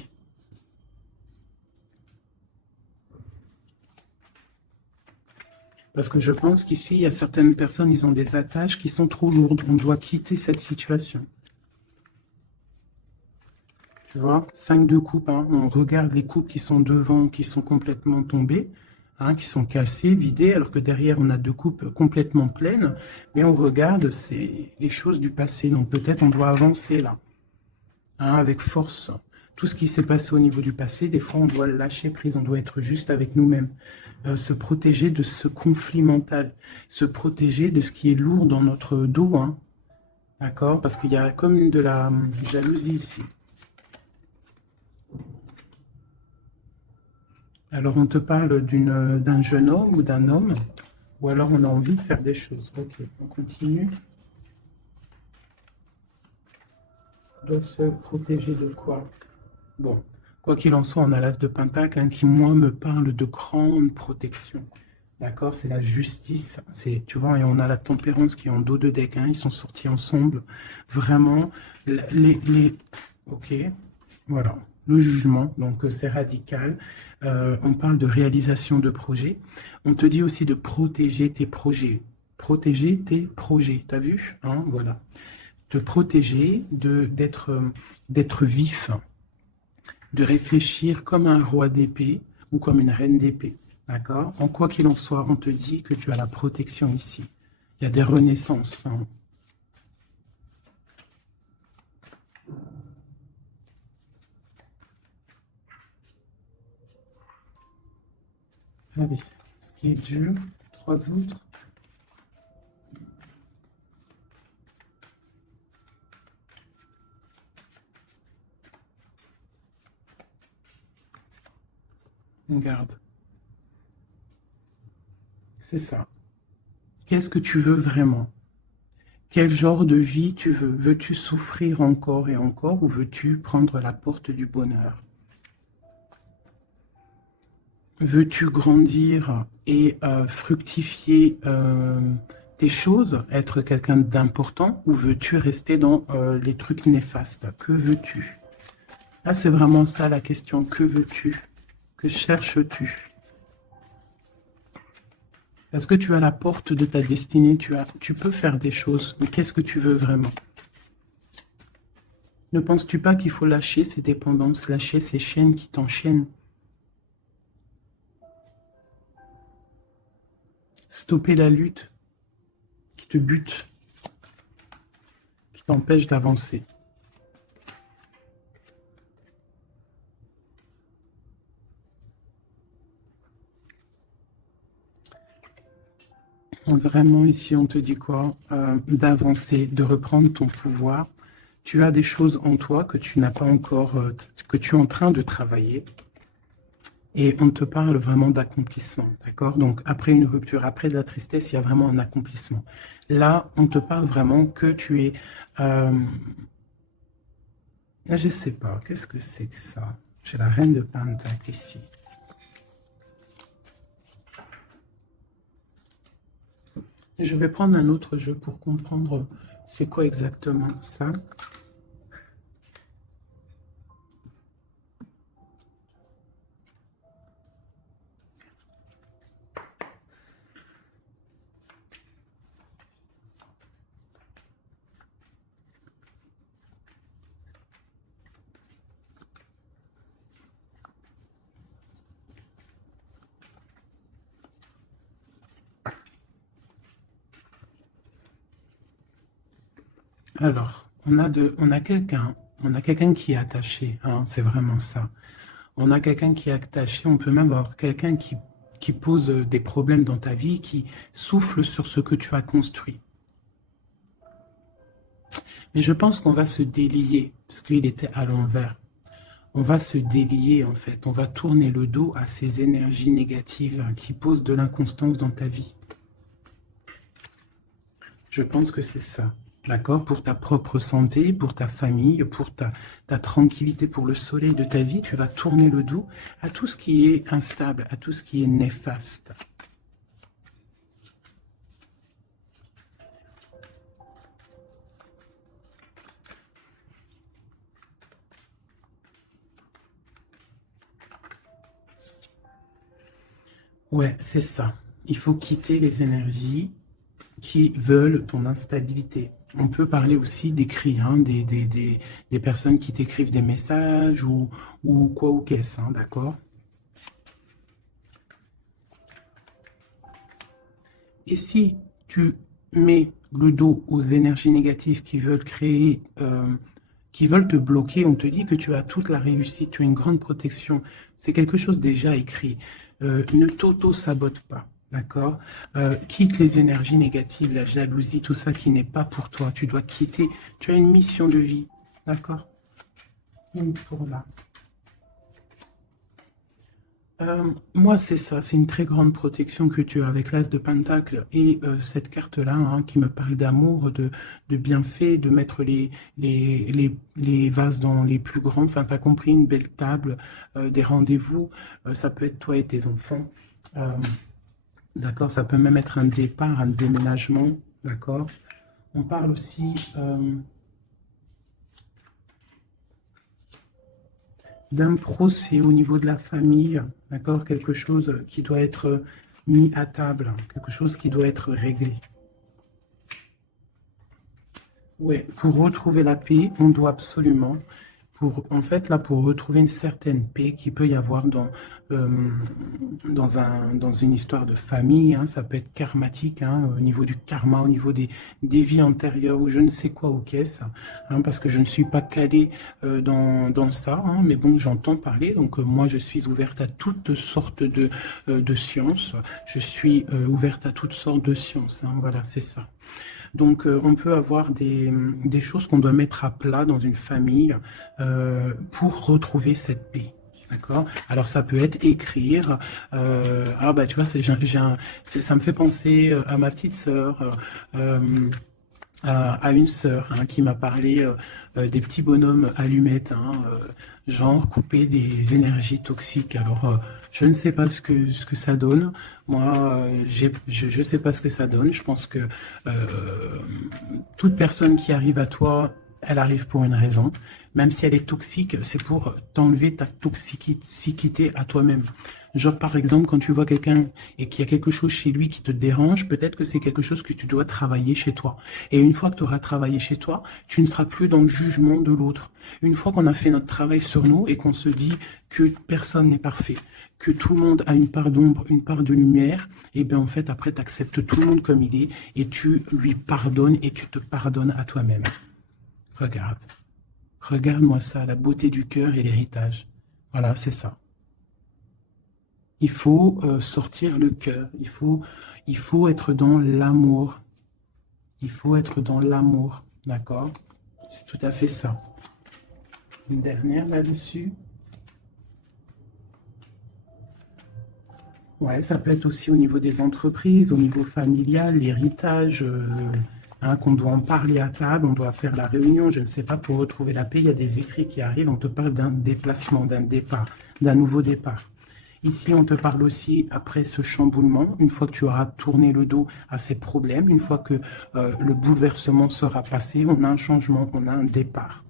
Parce que je pense qu'ici, il y a certaines personnes, ils ont des attaches qui sont trop lourdes. On doit quitter cette situation. Tu vois, 5 de coupe, hein, on regarde les coupes qui sont devant, qui sont complètement tombées, hein, qui sont cassées, vidées, alors que derrière, on a 2 coupes complètement pleines. Mais on regarde, c'est les choses du passé. Donc peut-être on doit avancer là, hein, avec force. Tout ce qui s'est passé au niveau du passé, des fois, on doit lâcher prise, on doit être juste avec nous-mêmes. Se protéger de ce conflit mental, se protéger de ce qui est lourd dans notre dos, hein, d'accord? Parce qu'il y a comme de la jalousie ici. Alors, on te parle d'un jeune homme ou d'un homme, ou alors on a envie de faire des choses. Ok, on continue. On doit se protéger de quoi? Bon, quoi qu'il en soit, on a l'as de Pentacle hein, qui, moi, me parle de grande protection. D'accord? C'est la justice. Tu vois, et on a la tempérance qui est en dos de deck. Hein, ils sont sortis ensemble. Vraiment, ok, voilà. Le jugement, donc c'est radical. On parle de réalisation de projets. On te dit aussi de protéger tes projets. Protéger tes projets, t'as vu hein, voilà. Te protéger, d'être vif, de réfléchir comme un roi d'épée ou comme une reine d'épée. D'accord? En quoi qu'il en soit, on te dit que tu as la protection ici. Il y a des renaissances. Hein. Allez, ce qui est dur, 3 autres. On garde. C'est ça. Qu'est-ce que tu veux vraiment? Quel genre de vie tu veux? Veux-tu souffrir encore et encore ou veux-tu prendre la porte du bonheur? Veux-tu grandir et fructifier tes choses, être quelqu'un d'important, ou veux-tu rester dans les trucs néfastes? Que veux-tu? Là, c'est vraiment ça la question. Que veux-tu? Que cherches-tu? Parce que tu as la porte de ta destinée, tu peux faire des choses, mais qu'est-ce que tu veux vraiment? Ne penses-tu pas qu'il faut lâcher ces dépendances, lâcher ces chaînes qui t'enchaînent? Stopper la lutte qui te bute, qui t'empêche d'avancer. Vraiment, ici, on te dit quoi? D'avancer, de reprendre ton pouvoir. Tu as des choses en toi que tu n'as pas encore, que tu es en train de travailler. Et on te parle vraiment d'accomplissement, d'accord? Donc, après une rupture, après de la tristesse, il y a vraiment un accomplissement. Là, on te parle vraiment que tu es... je sais pas, qu'est-ce que c'est que ça? J'ai la reine de Pentacle ici. Je vais prendre un autre jeu pour comprendre c'est quoi exactement ça. Alors, on a quelqu'un qui est attaché, hein, c'est vraiment ça. On a quelqu'un qui est attaché, on peut même avoir quelqu'un qui pose des problèmes dans ta vie, qui souffle sur ce que tu as construit. Mais je pense qu'on va se délier, parce qu'il était à l'envers. On va se délier en fait, on va tourner le dos à ces énergies négatives qui posent de l'inconstance dans ta vie. Je pense que c'est ça. D'accord? Pour ta propre santé, pour ta famille, pour ta tranquillité, pour le soleil de ta vie, tu vas tourner le dos à tout ce qui est instable, à tout ce qui est néfaste. Ouais, c'est ça. Il faut quitter les énergies qui veulent ton instabilité. On peut parler aussi d'écrits, hein, des personnes qui t'écrivent des messages ou quoi ou qu'est-ce, hein, d'accord? Et si tu mets le dos aux énergies négatives qui veulent créer, qui veulent te bloquer, on te dit que tu as toute la réussite, tu as une grande protection. C'est quelque chose déjà écrit. Ne t'auto-sabote pas. D'accord? Quitte les énergies négatives, la jalousie, tout ça qui n'est pas pour toi. Tu dois quitter. Tu as une mission de vie. D'accord? Pour là. Moi, c'est ça, c'est une très grande protection que tu as avec l'As de Pentacle et cette carte-là hein, qui me parle d'amour, de bienfait, de mettre les vases dans les plus grands. Enfin, t'as compris, une belle table, des rendez-vous. Ça peut être toi et tes enfants. D'accord, ça peut même être un départ, un déménagement. D'accord. On parle aussi... d'un procès au niveau de la famille, d'accord, quelque chose qui doit être mis à table, quelque chose qui doit être réglé. Ouais, pour retrouver la paix, on doit absolument, en fait, là, pour retrouver une certaine paix qu'il peut y avoir dans une histoire de famille, hein, ça peut être karmatique, hein, au niveau du karma, au niveau des vies antérieures, ou je ne sais quoi ou qu'est-ce, hein, parce que je ne suis pas calé dans ça, hein, mais bon, j'entends parler, donc moi, je suis ouverte à toutes sortes de sciences, je suis ouverte à toutes sortes de sciences, hein, voilà, c'est ça. Donc, on peut avoir des choses qu'on doit mettre à plat dans une famille pour retrouver cette paix. D'accord? Alors, ça peut être écrire. Ah, bah, tu vois, ça me fait penser à ma petite sœur. à une sœur hein, qui m'a parlé des petits bonhommes allumettes, hein, genre couper des énergies toxiques. Alors, je ne sais pas ce que ça donne. Moi, je sais pas ce que ça donne. Je pense que toute personne qui arrive à toi, elle arrive pour une raison. Même si elle est toxique, c'est pour t'enlever ta toxicité à toi-même. Genre, par exemple, quand tu vois quelqu'un et qu'il y a quelque chose chez lui qui te dérange, peut-être que c'est quelque chose que tu dois travailler chez toi. Et une fois que tu auras travaillé chez toi, tu ne seras plus dans le jugement de l'autre. Une fois qu'on a fait notre travail sur nous et qu'on se dit que personne n'est parfait, que tout le monde a une part d'ombre, une part de lumière, et bien en fait, après, tu acceptes tout le monde comme il est et tu lui pardonnes et tu te pardonnes à toi-même. Regarde. Regarde-moi ça, la beauté du cœur et l'héritage. Voilà, c'est ça. Il faut sortir le cœur. Il faut être dans l'amour. Il faut être dans l'amour. D'accord? C'est tout à fait ça. Une dernière là-dessus. Ouais, ça peut être aussi au niveau des entreprises, au niveau familial, l'héritage, hein, qu'on doit en parler à table, on doit faire la réunion, je ne sais pas, pour retrouver la paix, il y a des écrits qui arrivent, on te parle d'un déplacement, d'un départ, d'un nouveau départ. Ici, on te parle aussi, après ce chamboulement, une fois que tu auras tourné le dos à ces problèmes, une fois que le bouleversement sera passé, on a un changement, on a un départ.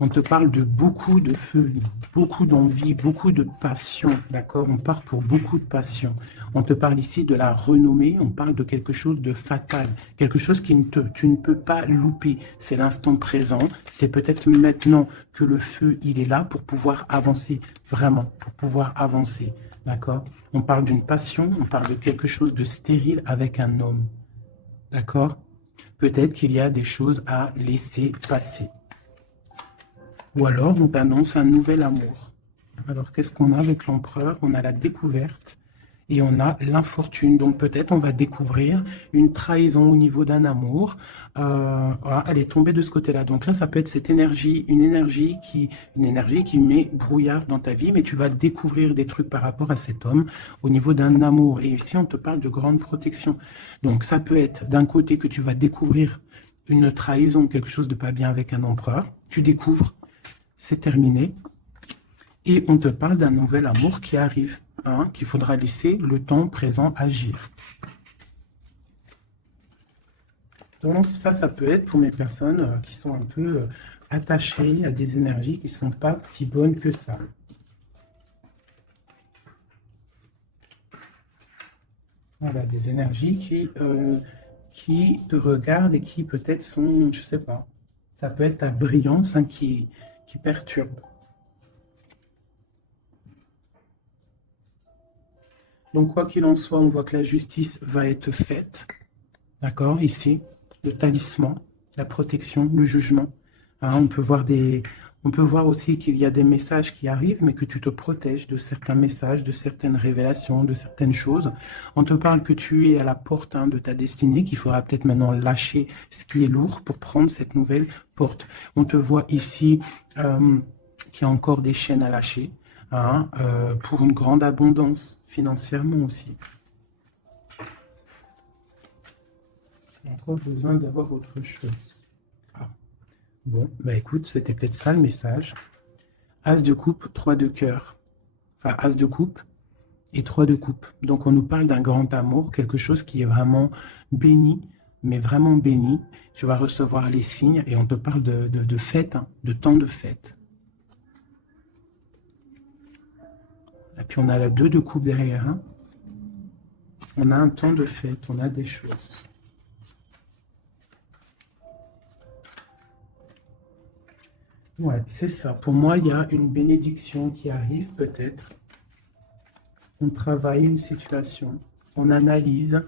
On te parle de beaucoup de feu, beaucoup d'envie, beaucoup de passion, d'accord? On part pour beaucoup de passion. On te parle ici de la renommée, on parle de quelque chose de fatal, quelque chose qui tu ne peux pas louper. C'est l'instant présent, c'est peut-être maintenant que le feu, il est là pour pouvoir avancer, vraiment, pour pouvoir avancer, d'accord? On parle d'une passion, on parle de quelque chose de stérile avec un homme, d'accord? Peut-être qu'il y a des choses à laisser passer. Ou alors, on t'annonce un nouvel amour. Alors, qu'est-ce qu'on a avec l'empereur? On a la découverte et on a l'infortune. Donc, peut-être on va découvrir une trahison au niveau d'un amour. Voilà, elle est tombée de ce côté-là. Donc là, ça peut être cette énergie, une énergie qui met brouillard dans ta vie, mais tu vas découvrir des trucs par rapport à cet homme au niveau d'un amour. Et ici, on te parle de grande protection. Donc, ça peut être d'un côté que tu vas découvrir une trahison, quelque chose de pas bien avec un empereur. Tu découvres, c'est terminé. Et on te parle d'un nouvel amour qui arrive, hein, qu'il faudra laisser le temps présent agir. Donc ça peut être pour mes personnes qui sont un peu attachées à des énergies qui ne sont pas si bonnes que ça. Voilà, des énergies qui te regardent et qui peut-être sont, je sais pas, ça peut être ta brillance hein, qui perturbe. Donc, quoi qu'il en soit, on voit que la justice va être faite. D'accord? Ici, le talisman, la protection, le jugement. Hein, on peut voir aussi qu'il y a des messages qui arrivent, mais que tu te protèges de certains messages, de certaines révélations, de certaines choses. On te parle que tu es à la porte hein, de ta destinée, qu'il faudra peut-être maintenant lâcher ce qui est lourd pour prendre cette nouvelle porte. On te voit ici qu'il y a encore des chaînes à lâcher. Hein, pour une grande abondance, financièrement aussi. Il y a encore besoin d'avoir autre chose. Ah. Bon, bah écoute, c'était peut-être ça le message. As de coupe, 3 de cœur. Enfin, As de coupe et 3 de coupe. Donc on nous parle d'un grand amour, quelque chose qui est vraiment béni, mais vraiment béni. Tu vas recevoir les signes et on te parle de fête, hein, de temps de fête. Et puis on a la 2 de coupe derrière. Hein. On a un temps de fête, on a des choses. Ouais, c'est ça. Pour moi, il y a une bénédiction qui arrive peut-être. On travaille une situation, on analyse.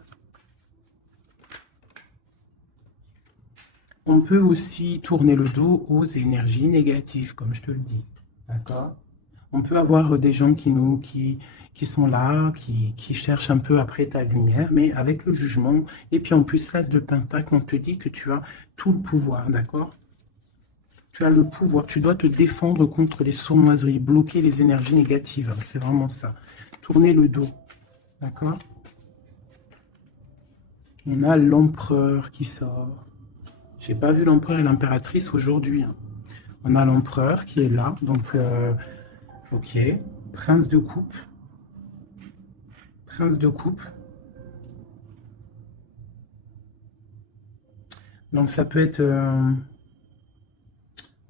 On peut aussi tourner le dos aux énergies négatives, comme je te le dis. D'accord? On peut avoir des gens qui sont là, qui cherchent un peu après ta lumière, mais avec le jugement. Et puis en plus, l'As de Pentacle, on te dit que tu as tout le pouvoir, d'accord? Tu as le pouvoir, tu dois te défendre contre les sournoiseries, bloquer les énergies négatives. C'est vraiment ça. Tourner le dos, d'accord? On a l'empereur qui sort. J'ai pas vu l'empereur et l'impératrice aujourd'hui, hein. On a l'empereur qui est là, donc ok. Prince de coupe. Prince de coupe. Donc ça peut être...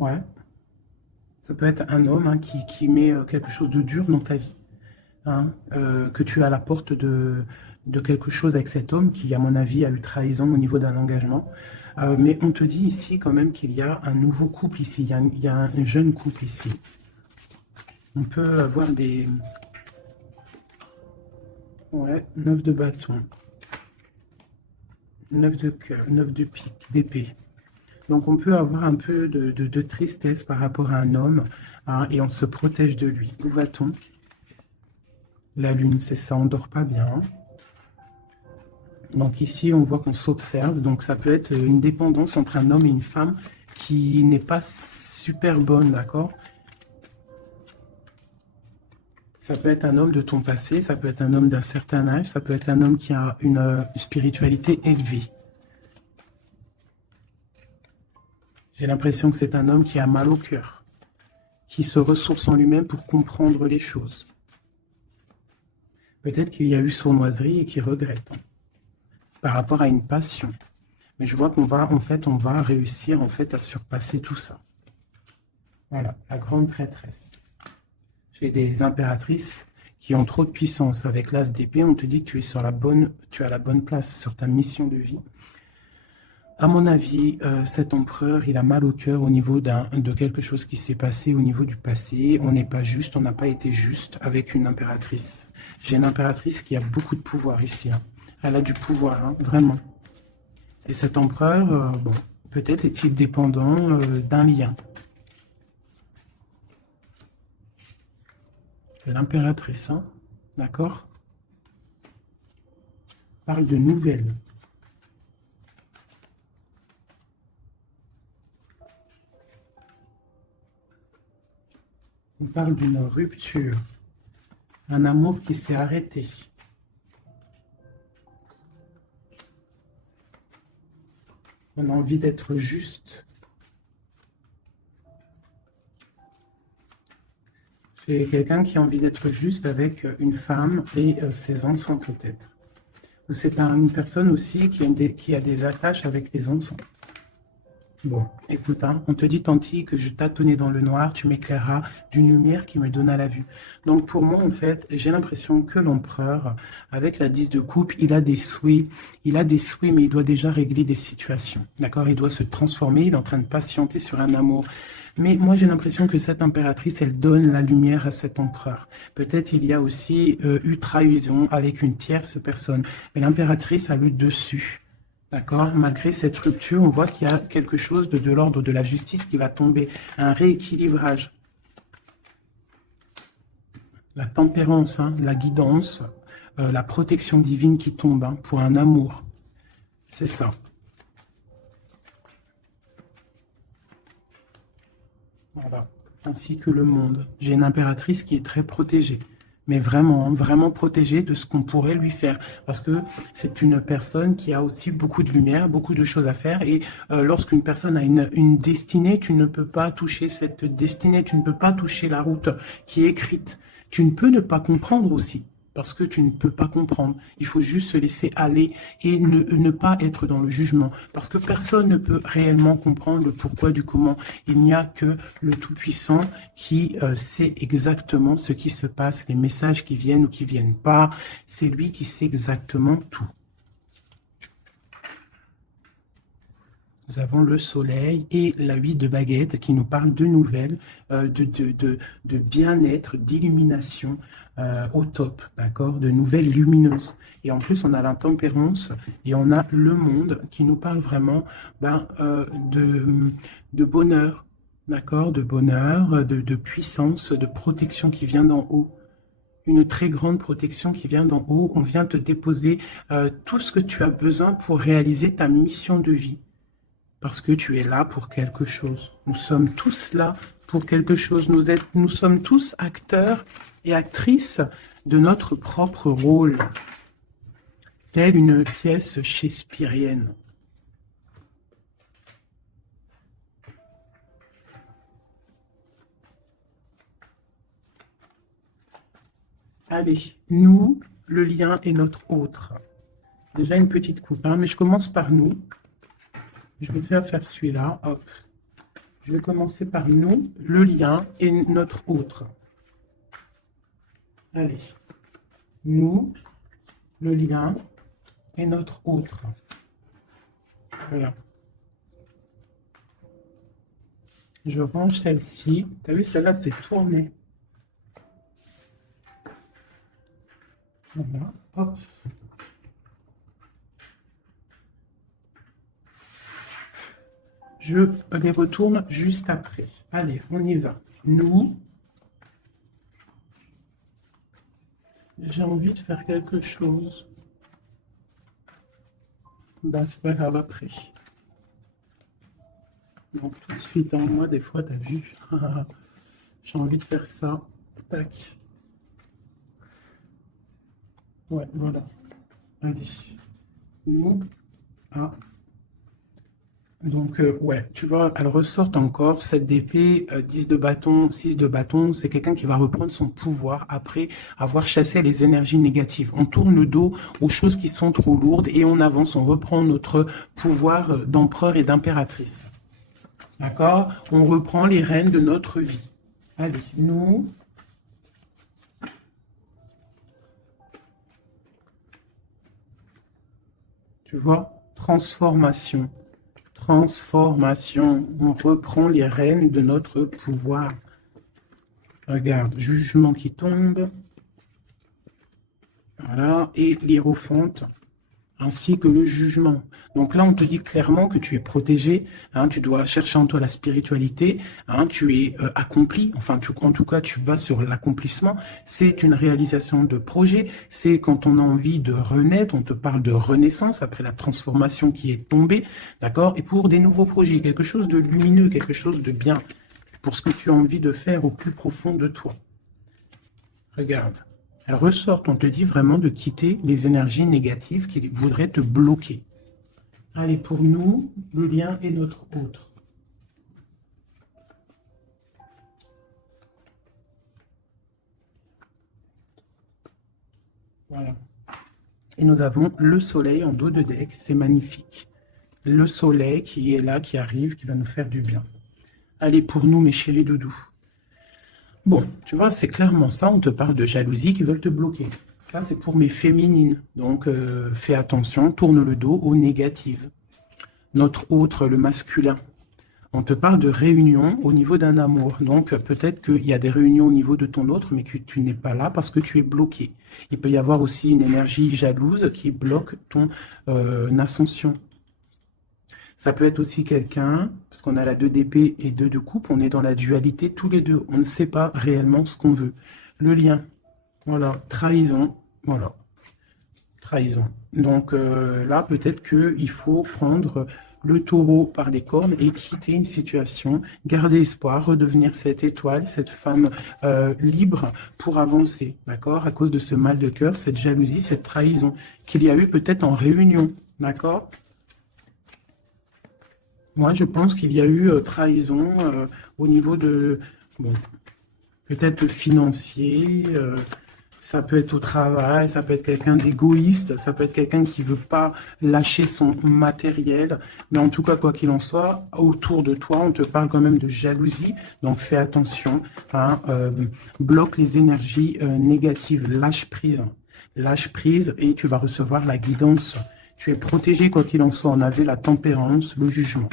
ouais. Ça peut être un homme, hein, qui met quelque chose de dur dans ta vie. Hein, que tu es à la porte de quelque chose avec cet homme qui, à mon avis, a eu trahison au niveau d'un engagement. Mais on te dit ici quand même qu'il y a un nouveau couple ici, il y a un jeune couple ici. On peut avoir des... Ouais, 9 de bâton, 9 de cœur, 9 de pique, d'épée. Donc on peut avoir un peu de tristesse par rapport à un homme, hein, et on se protège de lui. Où va-t-on? La lune, c'est ça, on dort pas bien. Donc ici, on voit qu'on s'observe. Donc ça peut être une dépendance entre un homme et une femme qui n'est pas super bonne, d'accord? Ça peut être un homme de ton passé, ça peut être un homme d'un certain âge, ça peut être un homme qui a une spiritualité élevée. J'ai l'impression que c'est un homme qui a mal au cœur, qui se ressource en lui-même pour comprendre les choses. Peut-être qu'il y a eu sournoiserie et qu'il regrette, hein, par rapport à une passion. Mais je vois qu'on va, en fait, on va réussir en fait à surpasser tout ça. Voilà, la grande prêtresse. J'ai des impératrices qui ont trop de puissance. Avec l'as d'épée, on te dit que tu es sur la bonne, tu as la bonne place sur ta mission de vie. À mon avis, cet empereur, il a mal au cœur au niveau de quelque chose qui s'est passé au niveau du passé. On n'est pas juste, on n'a pas été juste avec une impératrice. J'ai une impératrice qui a beaucoup de pouvoir ici, hein. Elle a du pouvoir, hein, vraiment. Et cet empereur, bon, peut-être est-il dépendant d'un lien. L'impératrice, hein, d'accord? Parle de nouvelles. On parle d'une rupture, un amour qui s'est arrêté. On a envie d'être juste. J'ai quelqu'un qui a envie d'être juste avec une femme et ses enfants peut-être. Ou c'est une personne aussi qui a des attaches avec les enfants. Bon, écoute, hein, on te dit, Tanti, que je tâtonnais dans le noir, tu m'éclairas d'une lumière qui me donna la vue. Donc pour moi, en fait, j'ai l'impression que l'empereur, avec la 10 de coupe, il a des souhaits, mais il doit déjà régler des situations, d'accord? Il doit se transformer, il est en train de patienter sur un amour. Mais moi, j'ai l'impression que cette impératrice, elle donne la lumière à cet empereur. Peut-être il y a aussi eu trahison avec une tierce personne, mais l'impératrice a le dessus. D'accord? Malgré cette rupture, on voit qu'il y a quelque chose de l'ordre de la justice qui va tomber, un rééquilibrage. La tempérance, hein, la guidance, la protection divine qui tombe, hein, pour un amour. C'est ça. Voilà. Ainsi que le monde. J'ai une impératrice qui est très protégée. Mais vraiment, vraiment protégée de ce qu'on pourrait lui faire. Parce que c'est une personne qui a aussi beaucoup de lumière, beaucoup de choses à faire. Et lorsqu'une personne a une destinée, tu ne peux pas toucher cette destinée, tu ne peux pas toucher la route qui est écrite. Tu ne peux ne pas comprendre aussi. Parce que tu ne peux pas comprendre. Il faut juste se laisser aller et ne pas être dans le jugement. Parce que personne ne peut réellement comprendre le pourquoi du comment. Il n'y a que le Tout-Puissant qui sait exactement ce qui se passe, les messages qui viennent ou qui viennent pas. C'est lui qui sait exactement tout. Nous avons le soleil et la 8 de baguette qui nous parle de nouvelles, de bien-être, d'illumination au top, d'accord, de nouvelles lumineuses. Et en plus, on a la tempérance et on a le monde qui nous parle vraiment de bonheur, d'accord, de bonheur, de puissance, de protection qui vient d'en haut. Une très grande protection qui vient d'en haut. On vient te déposer tout ce que tu as besoin pour réaliser ta mission de vie. Parce que tu es là pour quelque chose. Nous sommes tous là pour quelque chose. Nous sommes tous acteurs et actrices de notre propre rôle. telle une pièce shakespearienne. Allez, nous, le lien est notre autre. Déjà une petite coupe, hein, mais je commence par nous. Je vais déjà faire celui-là, hop. Je vais commencer par nous, le lien et notre autre. Allez, nous, le lien et notre autre. Voilà. Je range celle-ci. Tu as vu, celle-là, c'est tourné. Voilà, hop. Je les retourne juste après. Allez, on y va. Nous, j'ai envie de faire quelque chose. Ben, c'est pas grave après. Donc tout de suite, en moi, des fois, t'as vu. J'ai envie de faire ça. Tac. Ouais, voilà. Allez. Nous, ah. Donc, ouais, tu vois, elle ressort encore, 7 d'épée, 10 de bâton, 6 de bâton. C'est quelqu'un qui va reprendre son pouvoir après avoir chassé les énergies négatives. On tourne le dos aux choses qui sont trop lourdes et on avance, on reprend notre pouvoir d'empereur et d'impératrice. D'accord? On reprend les rênes de notre vie. Allez, nous... Tu vois? Transformation. Transformation. On reprend les rênes de notre pouvoir. Regarde, jugement qui tombe. Voilà, et l'hiérophante, ainsi que le jugement. Donc là, on te dit clairement que tu es protégé, hein, tu dois chercher en toi la spiritualité, hein, tu es accompli, enfin, en tout cas, tu vas sur l'accomplissement. C'est une réalisation de projet, c'est quand on a envie de renaître, on te parle de renaissance après la transformation qui est tombée, d'accord? Et pour des nouveaux projets, quelque chose de lumineux, quelque chose de bien, pour ce que tu as envie de faire au plus profond de toi. Regarde. Elle ressort, on te dit vraiment de quitter les énergies négatives qui voudraient te bloquer. Allez, pour nous, le lien est notre autre. Voilà. Et nous avons le soleil en dos de deck, c'est magnifique. Le soleil qui est là, qui arrive, qui va nous faire du bien. Allez, pour nous, mes chéris doudous. Bon, tu vois, c'est clairement ça, on te parle de jalousie qui veulent te bloquer. Ça, c'est pour mes féminines. Donc, fais attention, tourne le dos aux négatives. Notre autre, le masculin. On te parle de réunion au niveau d'un amour. Donc, peut-être qu'il y a des réunions au niveau de ton autre, mais que tu n'es pas là parce que tu es bloqué. Il peut y avoir aussi une énergie jalouse qui bloque ton ascension. Ça peut être aussi quelqu'un, parce qu'on a la 2 d'épée et 2 de coupe, on est dans la dualité tous les deux. On ne sait pas réellement ce qu'on veut. Le lien, voilà, trahison, voilà, trahison. Donc là, peut-être qu'il faut prendre le taureau par les cornes et quitter une situation, garder espoir, redevenir cette étoile, cette femme libre pour avancer, d'accord? À cause de ce mal de cœur, cette jalousie, cette trahison qu'il y a eu peut-être en réunion, d'accord? Moi, je pense qu'il y a eu trahison au niveau de, bon, peut-être financier, ça peut être au travail, ça peut être quelqu'un d'égoïste, ça peut être quelqu'un qui ne veut pas lâcher son matériel. Mais en tout cas, quoi qu'il en soit, autour de toi, on te parle quand même de jalousie. Donc, fais attention, hein, bloque les énergies négatives, lâche prise. Lâche prise et tu vas recevoir la guidance. Tu es protégé, quoi qu'il en soit. On avait la tempérance, le jugement.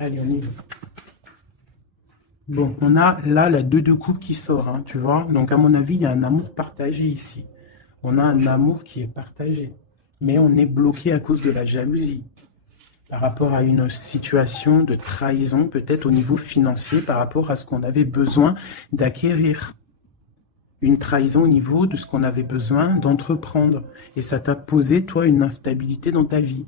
Allez, on y va. Bon, on a là la 2 de coupe qui sort, hein, tu vois. Donc, à mon avis, il y a un amour partagé ici. On a un amour qui est partagé. Mais on est bloqué à cause de la jalousie. Par rapport à une situation de trahison, peut-être au niveau financier, par rapport à ce qu'on avait besoin d'acquérir. Une trahison au niveau de ce qu'on avait besoin d'entreprendre. Et ça t'a posé, toi, une instabilité dans ta vie.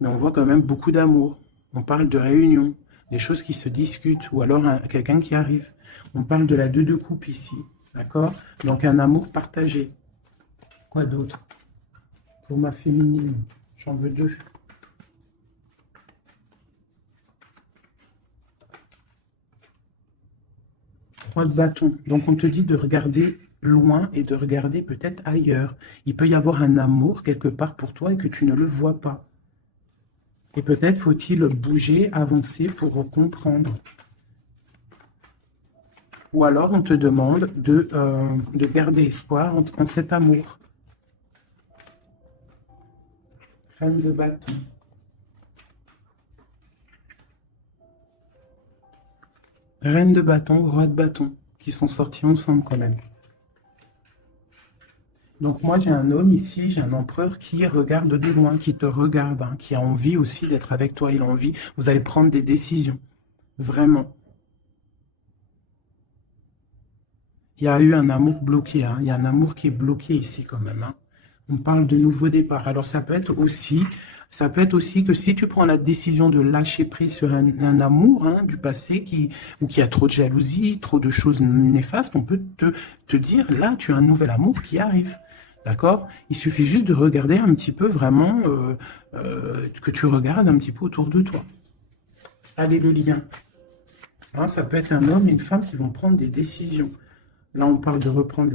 Mais on voit quand même beaucoup d'amour. On parle de réunion, des choses qui se discutent, ou alors quelqu'un qui arrive. On parle de la 2 de coupe ici, d'accord? Donc un amour partagé. Quoi d'autre? Pour ma féminine, j'en veux 2. Trois de bâton. Donc on te dit de regarder loin et de regarder peut-être ailleurs. Il peut y avoir un amour quelque part pour toi et que tu ne le vois pas. Et peut-être faut-il bouger, avancer pour comprendre. Ou alors on te demande de garder espoir en cet amour. Reine de bâton. Reine de bâton, roi de bâton, qui sont sortis ensemble quand même. Donc moi j'ai un homme ici, j'ai un empereur qui regarde de loin, qui te regarde, hein, qui a envie aussi d'être avec toi, il a envie, vous allez prendre des décisions, vraiment. Il y a eu un amour bloqué, hein, il y a un amour qui est bloqué ici quand même. Hein. On parle de nouveau départ. Alors ça peut être aussi que si tu prends la décision de lâcher prise sur un amour hein, du passé ou qui a trop de jalousie, trop de choses néfastes, on peut te dire, là, tu as un nouvel amour qui arrive. D'accord? Il suffit juste de regarder un petit peu vraiment, que tu regardes un petit peu autour de toi. Allez, le lien. Hein, ça peut être un homme et une femme qui vont prendre des décisions. Là, on parle de reprendre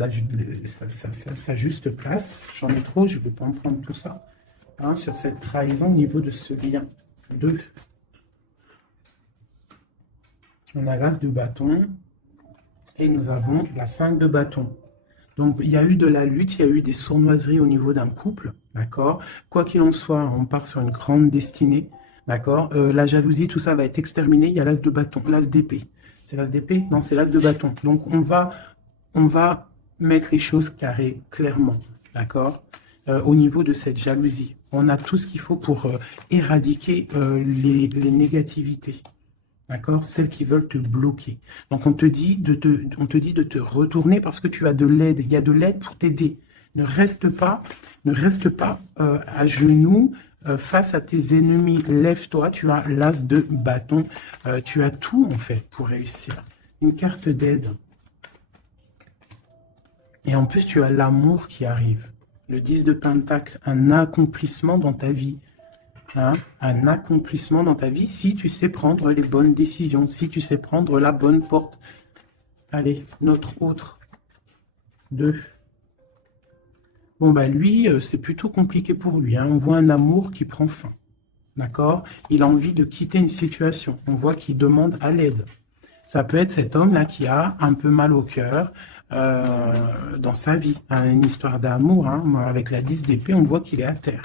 sa juste place. J'en ai trop, je ne vais pas en prendre tout ça. Hein, sur cette trahison au niveau de ce lien. 2. On a l'as de bâton. Et nous avons la 5 de bâton. Donc, il y a eu de la lutte, il y a eu des sournoiseries au niveau d'un couple. D'accord? Quoi qu'il en soit, on part sur une grande destinée. D'accord? La jalousie, tout ça va être exterminé. Il y a l'as de bâton, l'as d'épée. C'est l'as d'épée? Non, c'est l'as de bâton. Donc, on va mettre les choses carrées, clairement, d'accord, au niveau de cette jalousie. On a tout ce qu'il faut pour éradiquer les négativités, d'accord, celles qui veulent te bloquer. Donc, on te dit de te retourner parce que tu as de l'aide. Il y a de l'aide pour t'aider. Ne reste pas à genoux face à tes ennemis. Lève-toi, tu as l'as de bâton. Tu as tout, en fait, pour réussir. Une carte d'aide. Et en plus, tu as l'amour qui arrive. Le 10 de Pentacle, un accomplissement dans ta vie. Hein? Un accomplissement dans ta vie si tu sais prendre les bonnes décisions, si tu sais prendre la bonne porte. Allez, notre autre. 2. Bon, bah lui, c'est plutôt compliqué pour lui. Hein? On voit un amour qui prend fin. D'accord? Il a envie de quitter une situation. On voit qu'il demande à l'aide. Ça peut être cet homme-là qui a un peu mal au cœur dans sa vie. Hein, une histoire d'amour. Hein, avec la 10 d'épée, on voit qu'il est à terre.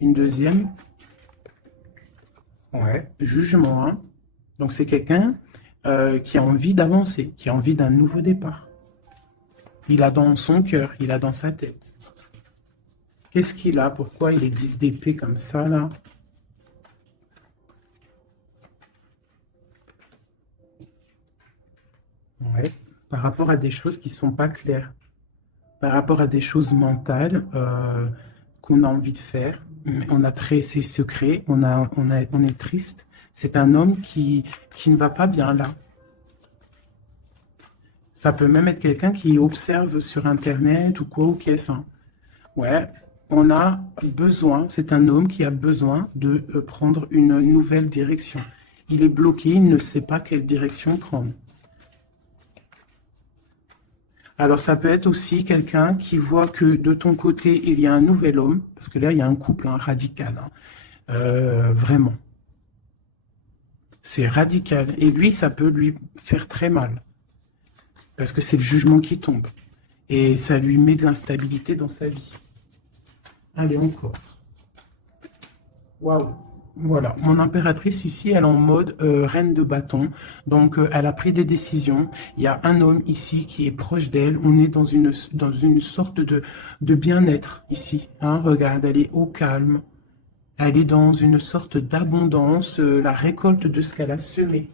Une deuxième. Ouais, jugement. Hein. Donc c'est quelqu'un qui a envie d'avancer, qui a envie d'un nouveau départ. Il a dans son cœur, il a dans sa tête. Qu'est-ce qu'il a? Pourquoi il est 10 d'épée comme ça, là? Ouais, par rapport à des choses qui ne sont pas claires. Par rapport à des choses mentales qu'on a envie de faire. Mais on a ses secrets, on est triste. C'est un homme qui ne va pas bien là. Ça peut même être quelqu'un qui observe sur Internet ou quoi ou qu'est-ce. Hein. Ouais, on a besoin, c'est un homme qui a besoin de prendre une nouvelle direction. Il est bloqué, il ne sait pas quelle direction prendre. Alors, ça peut être aussi quelqu'un qui voit que de ton côté, il y a un nouvel homme, parce que là, il y a un couple hein, radical, hein, vraiment. C'est radical. Et lui, ça peut lui faire très mal, parce que c'est le jugement qui tombe. Et ça lui met de l'instabilité dans sa vie. Allez, encore. Waouh! Voilà, mon impératrice ici, elle est en mode reine de bâton. Donc, elle a pris des décisions. Il y a un homme ici qui est proche d'elle. On est dans une sorte de bien-être ici. Hein. Regarde, elle est au calme. Elle est dans une sorte d'abondance, la récolte de ce qu'elle a semé.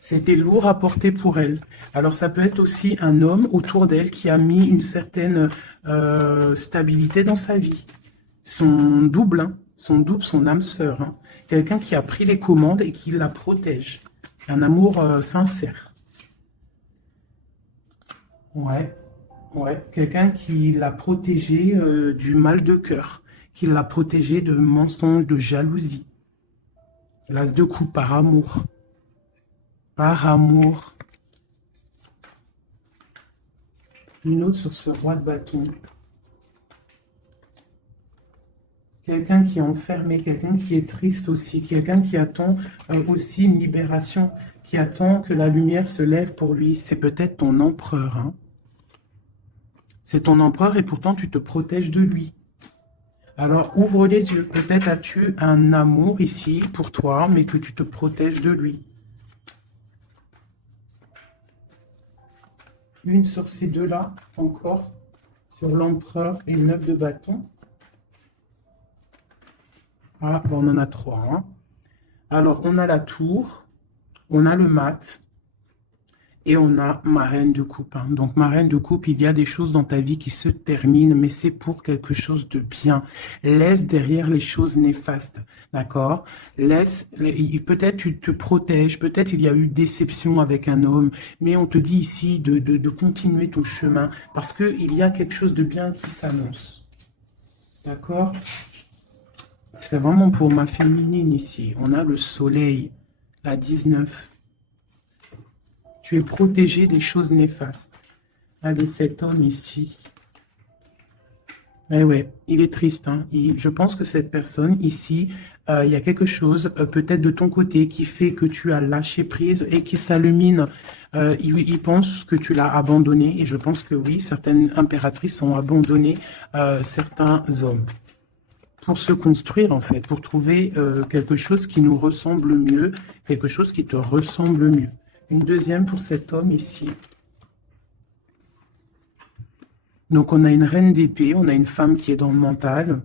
C'était lourd à porter pour elle. Alors, ça peut être aussi un homme autour d'elle qui a mis une certaine stabilité dans sa vie. Son double, hein, son âme sœur. Hein. Quelqu'un qui a pris les commandes et qui la protège. Un amour sincère. Ouais. Ouais, quelqu'un qui l'a protégé du mal de cœur, qui l'a protégé de mensonges, de jalousie. L'as de coupe par amour. Par amour. Une autre sur ce roi de bâton. Quelqu'un qui est enfermé, quelqu'un qui est triste aussi, quelqu'un qui attend aussi une libération, qui attend que la lumière se lève pour lui. C'est peut-être ton empereur, hein. C'est ton empereur et pourtant tu te protèges de lui. Alors ouvre les yeux. Peut-être as-tu un amour ici pour toi, mais que tu te protèges de lui. Une sur ces deux-là, encore, sur l'empereur et le 9 de bâton. Ah, on en a trois, hein. Alors, on a la tour, on a le mat, et on a ma reine de coupe, hein. Donc, ma reine de coupe, il y a des choses dans ta vie qui se terminent, mais c'est pour quelque chose de bien. Laisse derrière les choses néfastes, d'accord? Peut-être tu te protèges, peut-être il y a eu déception avec un homme, mais on te dit ici de continuer ton chemin, parce qu'il y a quelque chose de bien qui s'annonce. D'accord? C'est vraiment pour ma féminine ici. On a le soleil, la 19. Tu es protégé des choses néfastes. Allez, cet homme ici. Eh ouais, il est triste, hein. Je pense que cette personne ici, il y a quelque chose, peut-être de ton côté, qui fait que tu as lâché prise et qui s'allumine. Il pense que tu l'as abandonné. Et je pense que oui, certaines impératrices ont abandonné certains hommes. Pour se construire, en fait, pour trouver quelque chose qui nous ressemble mieux, quelque chose qui te ressemble mieux. Une deuxième pour cet homme ici. Donc, on a une reine d'épée, on a une femme qui est dans le mental.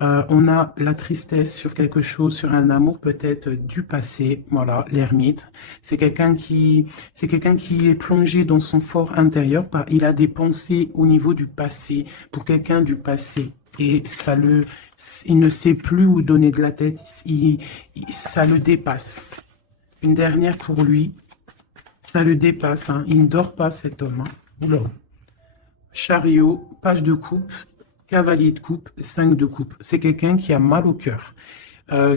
On a la tristesse sur quelque chose, sur un amour peut-être du passé. Voilà, l'ermite. C'est quelqu'un qui est plongé dans son fort intérieur. Il a des pensées au niveau du passé, pour quelqu'un du passé. Et il ne sait plus où donner de la tête, ça le dépasse. Une dernière pour lui, ça le dépasse, hein. Il ne dort pas cet homme, hein. Oula. Chariot, page de coupe, cavalier de coupe, 5 de coupe. C'est quelqu'un qui a mal au cœur,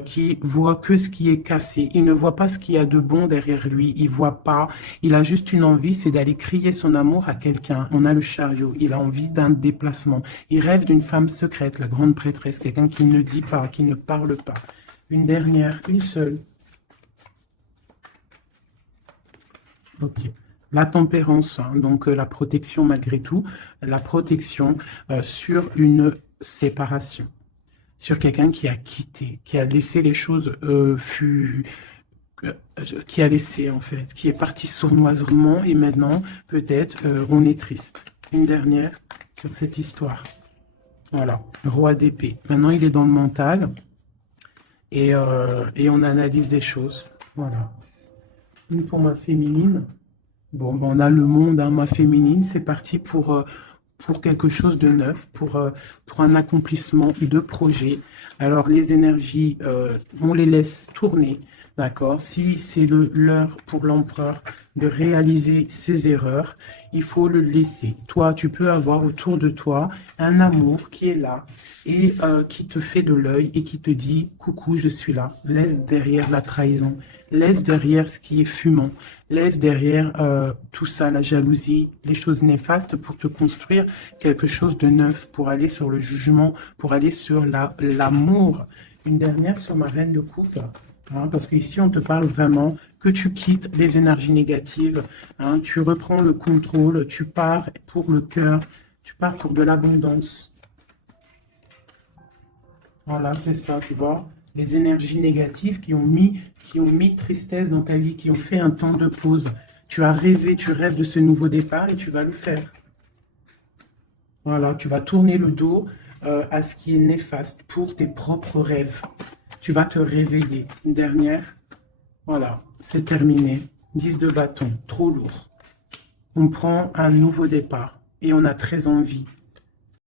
qui voit que ce qui est cassé. Il ne voit pas ce qu'il y a de bon derrière lui. Il voit pas. Il a juste une envie, c'est d'aller crier son amour à quelqu'un. On a le chariot. Il a envie d'un déplacement. Il rêve d'une femme secrète, la grande prêtresse, quelqu'un qui ne dit pas, qui ne parle pas. Une dernière, une seule. Ok. La tempérance, hein, donc la protection malgré tout, la protection sur une séparation, sur quelqu'un qui a quitté, qui a laissé les choses, qui a laissé en fait, qui est parti sournoisement et maintenant peut-être on est triste. Une dernière sur cette histoire. Voilà, roi d'épée. Maintenant il est dans le mental et on analyse des choses. Voilà. Une pour ma féminine. Bon, ben on a le monde, hein, ma féminine, c'est parti pour quelque chose de neuf, pour un accomplissement de projet. Alors, les énergies, on les laisse tourner, d'accord? Si c'est l'heure pour l'empereur de réaliser ses erreurs, il faut le laisser. Toi, tu peux avoir autour de toi un amour qui est là et qui te fait de l'œil et qui te dit « Coucou, je suis là ». Laisse derrière la trahison, laisse derrière ce qui est fumant, laisse derrière tout ça, la jalousie, les choses néfastes pour te construire quelque chose de neuf, pour aller sur le jugement, pour aller sur l'amour. Une dernière sur ma reine de coupe, hein, parce qu'ici on te parle vraiment que tu quittes les énergies négatives, hein, tu reprends le contrôle, tu pars pour le cœur, tu pars pour de l'abondance. Voilà, c'est ça, tu vois. Les énergies négatives qui ont mis tristesse dans ta vie, qui ont fait un temps de pause. Tu as rêvé, tu rêves de ce nouveau départ et tu vas le faire. Voilà, tu vas tourner le dos à ce qui est néfaste pour tes propres rêves. Tu vas te réveiller. Une dernière. Voilà, c'est terminé. 10 de bâton, trop lourd. On prend un nouveau départ et on a très envie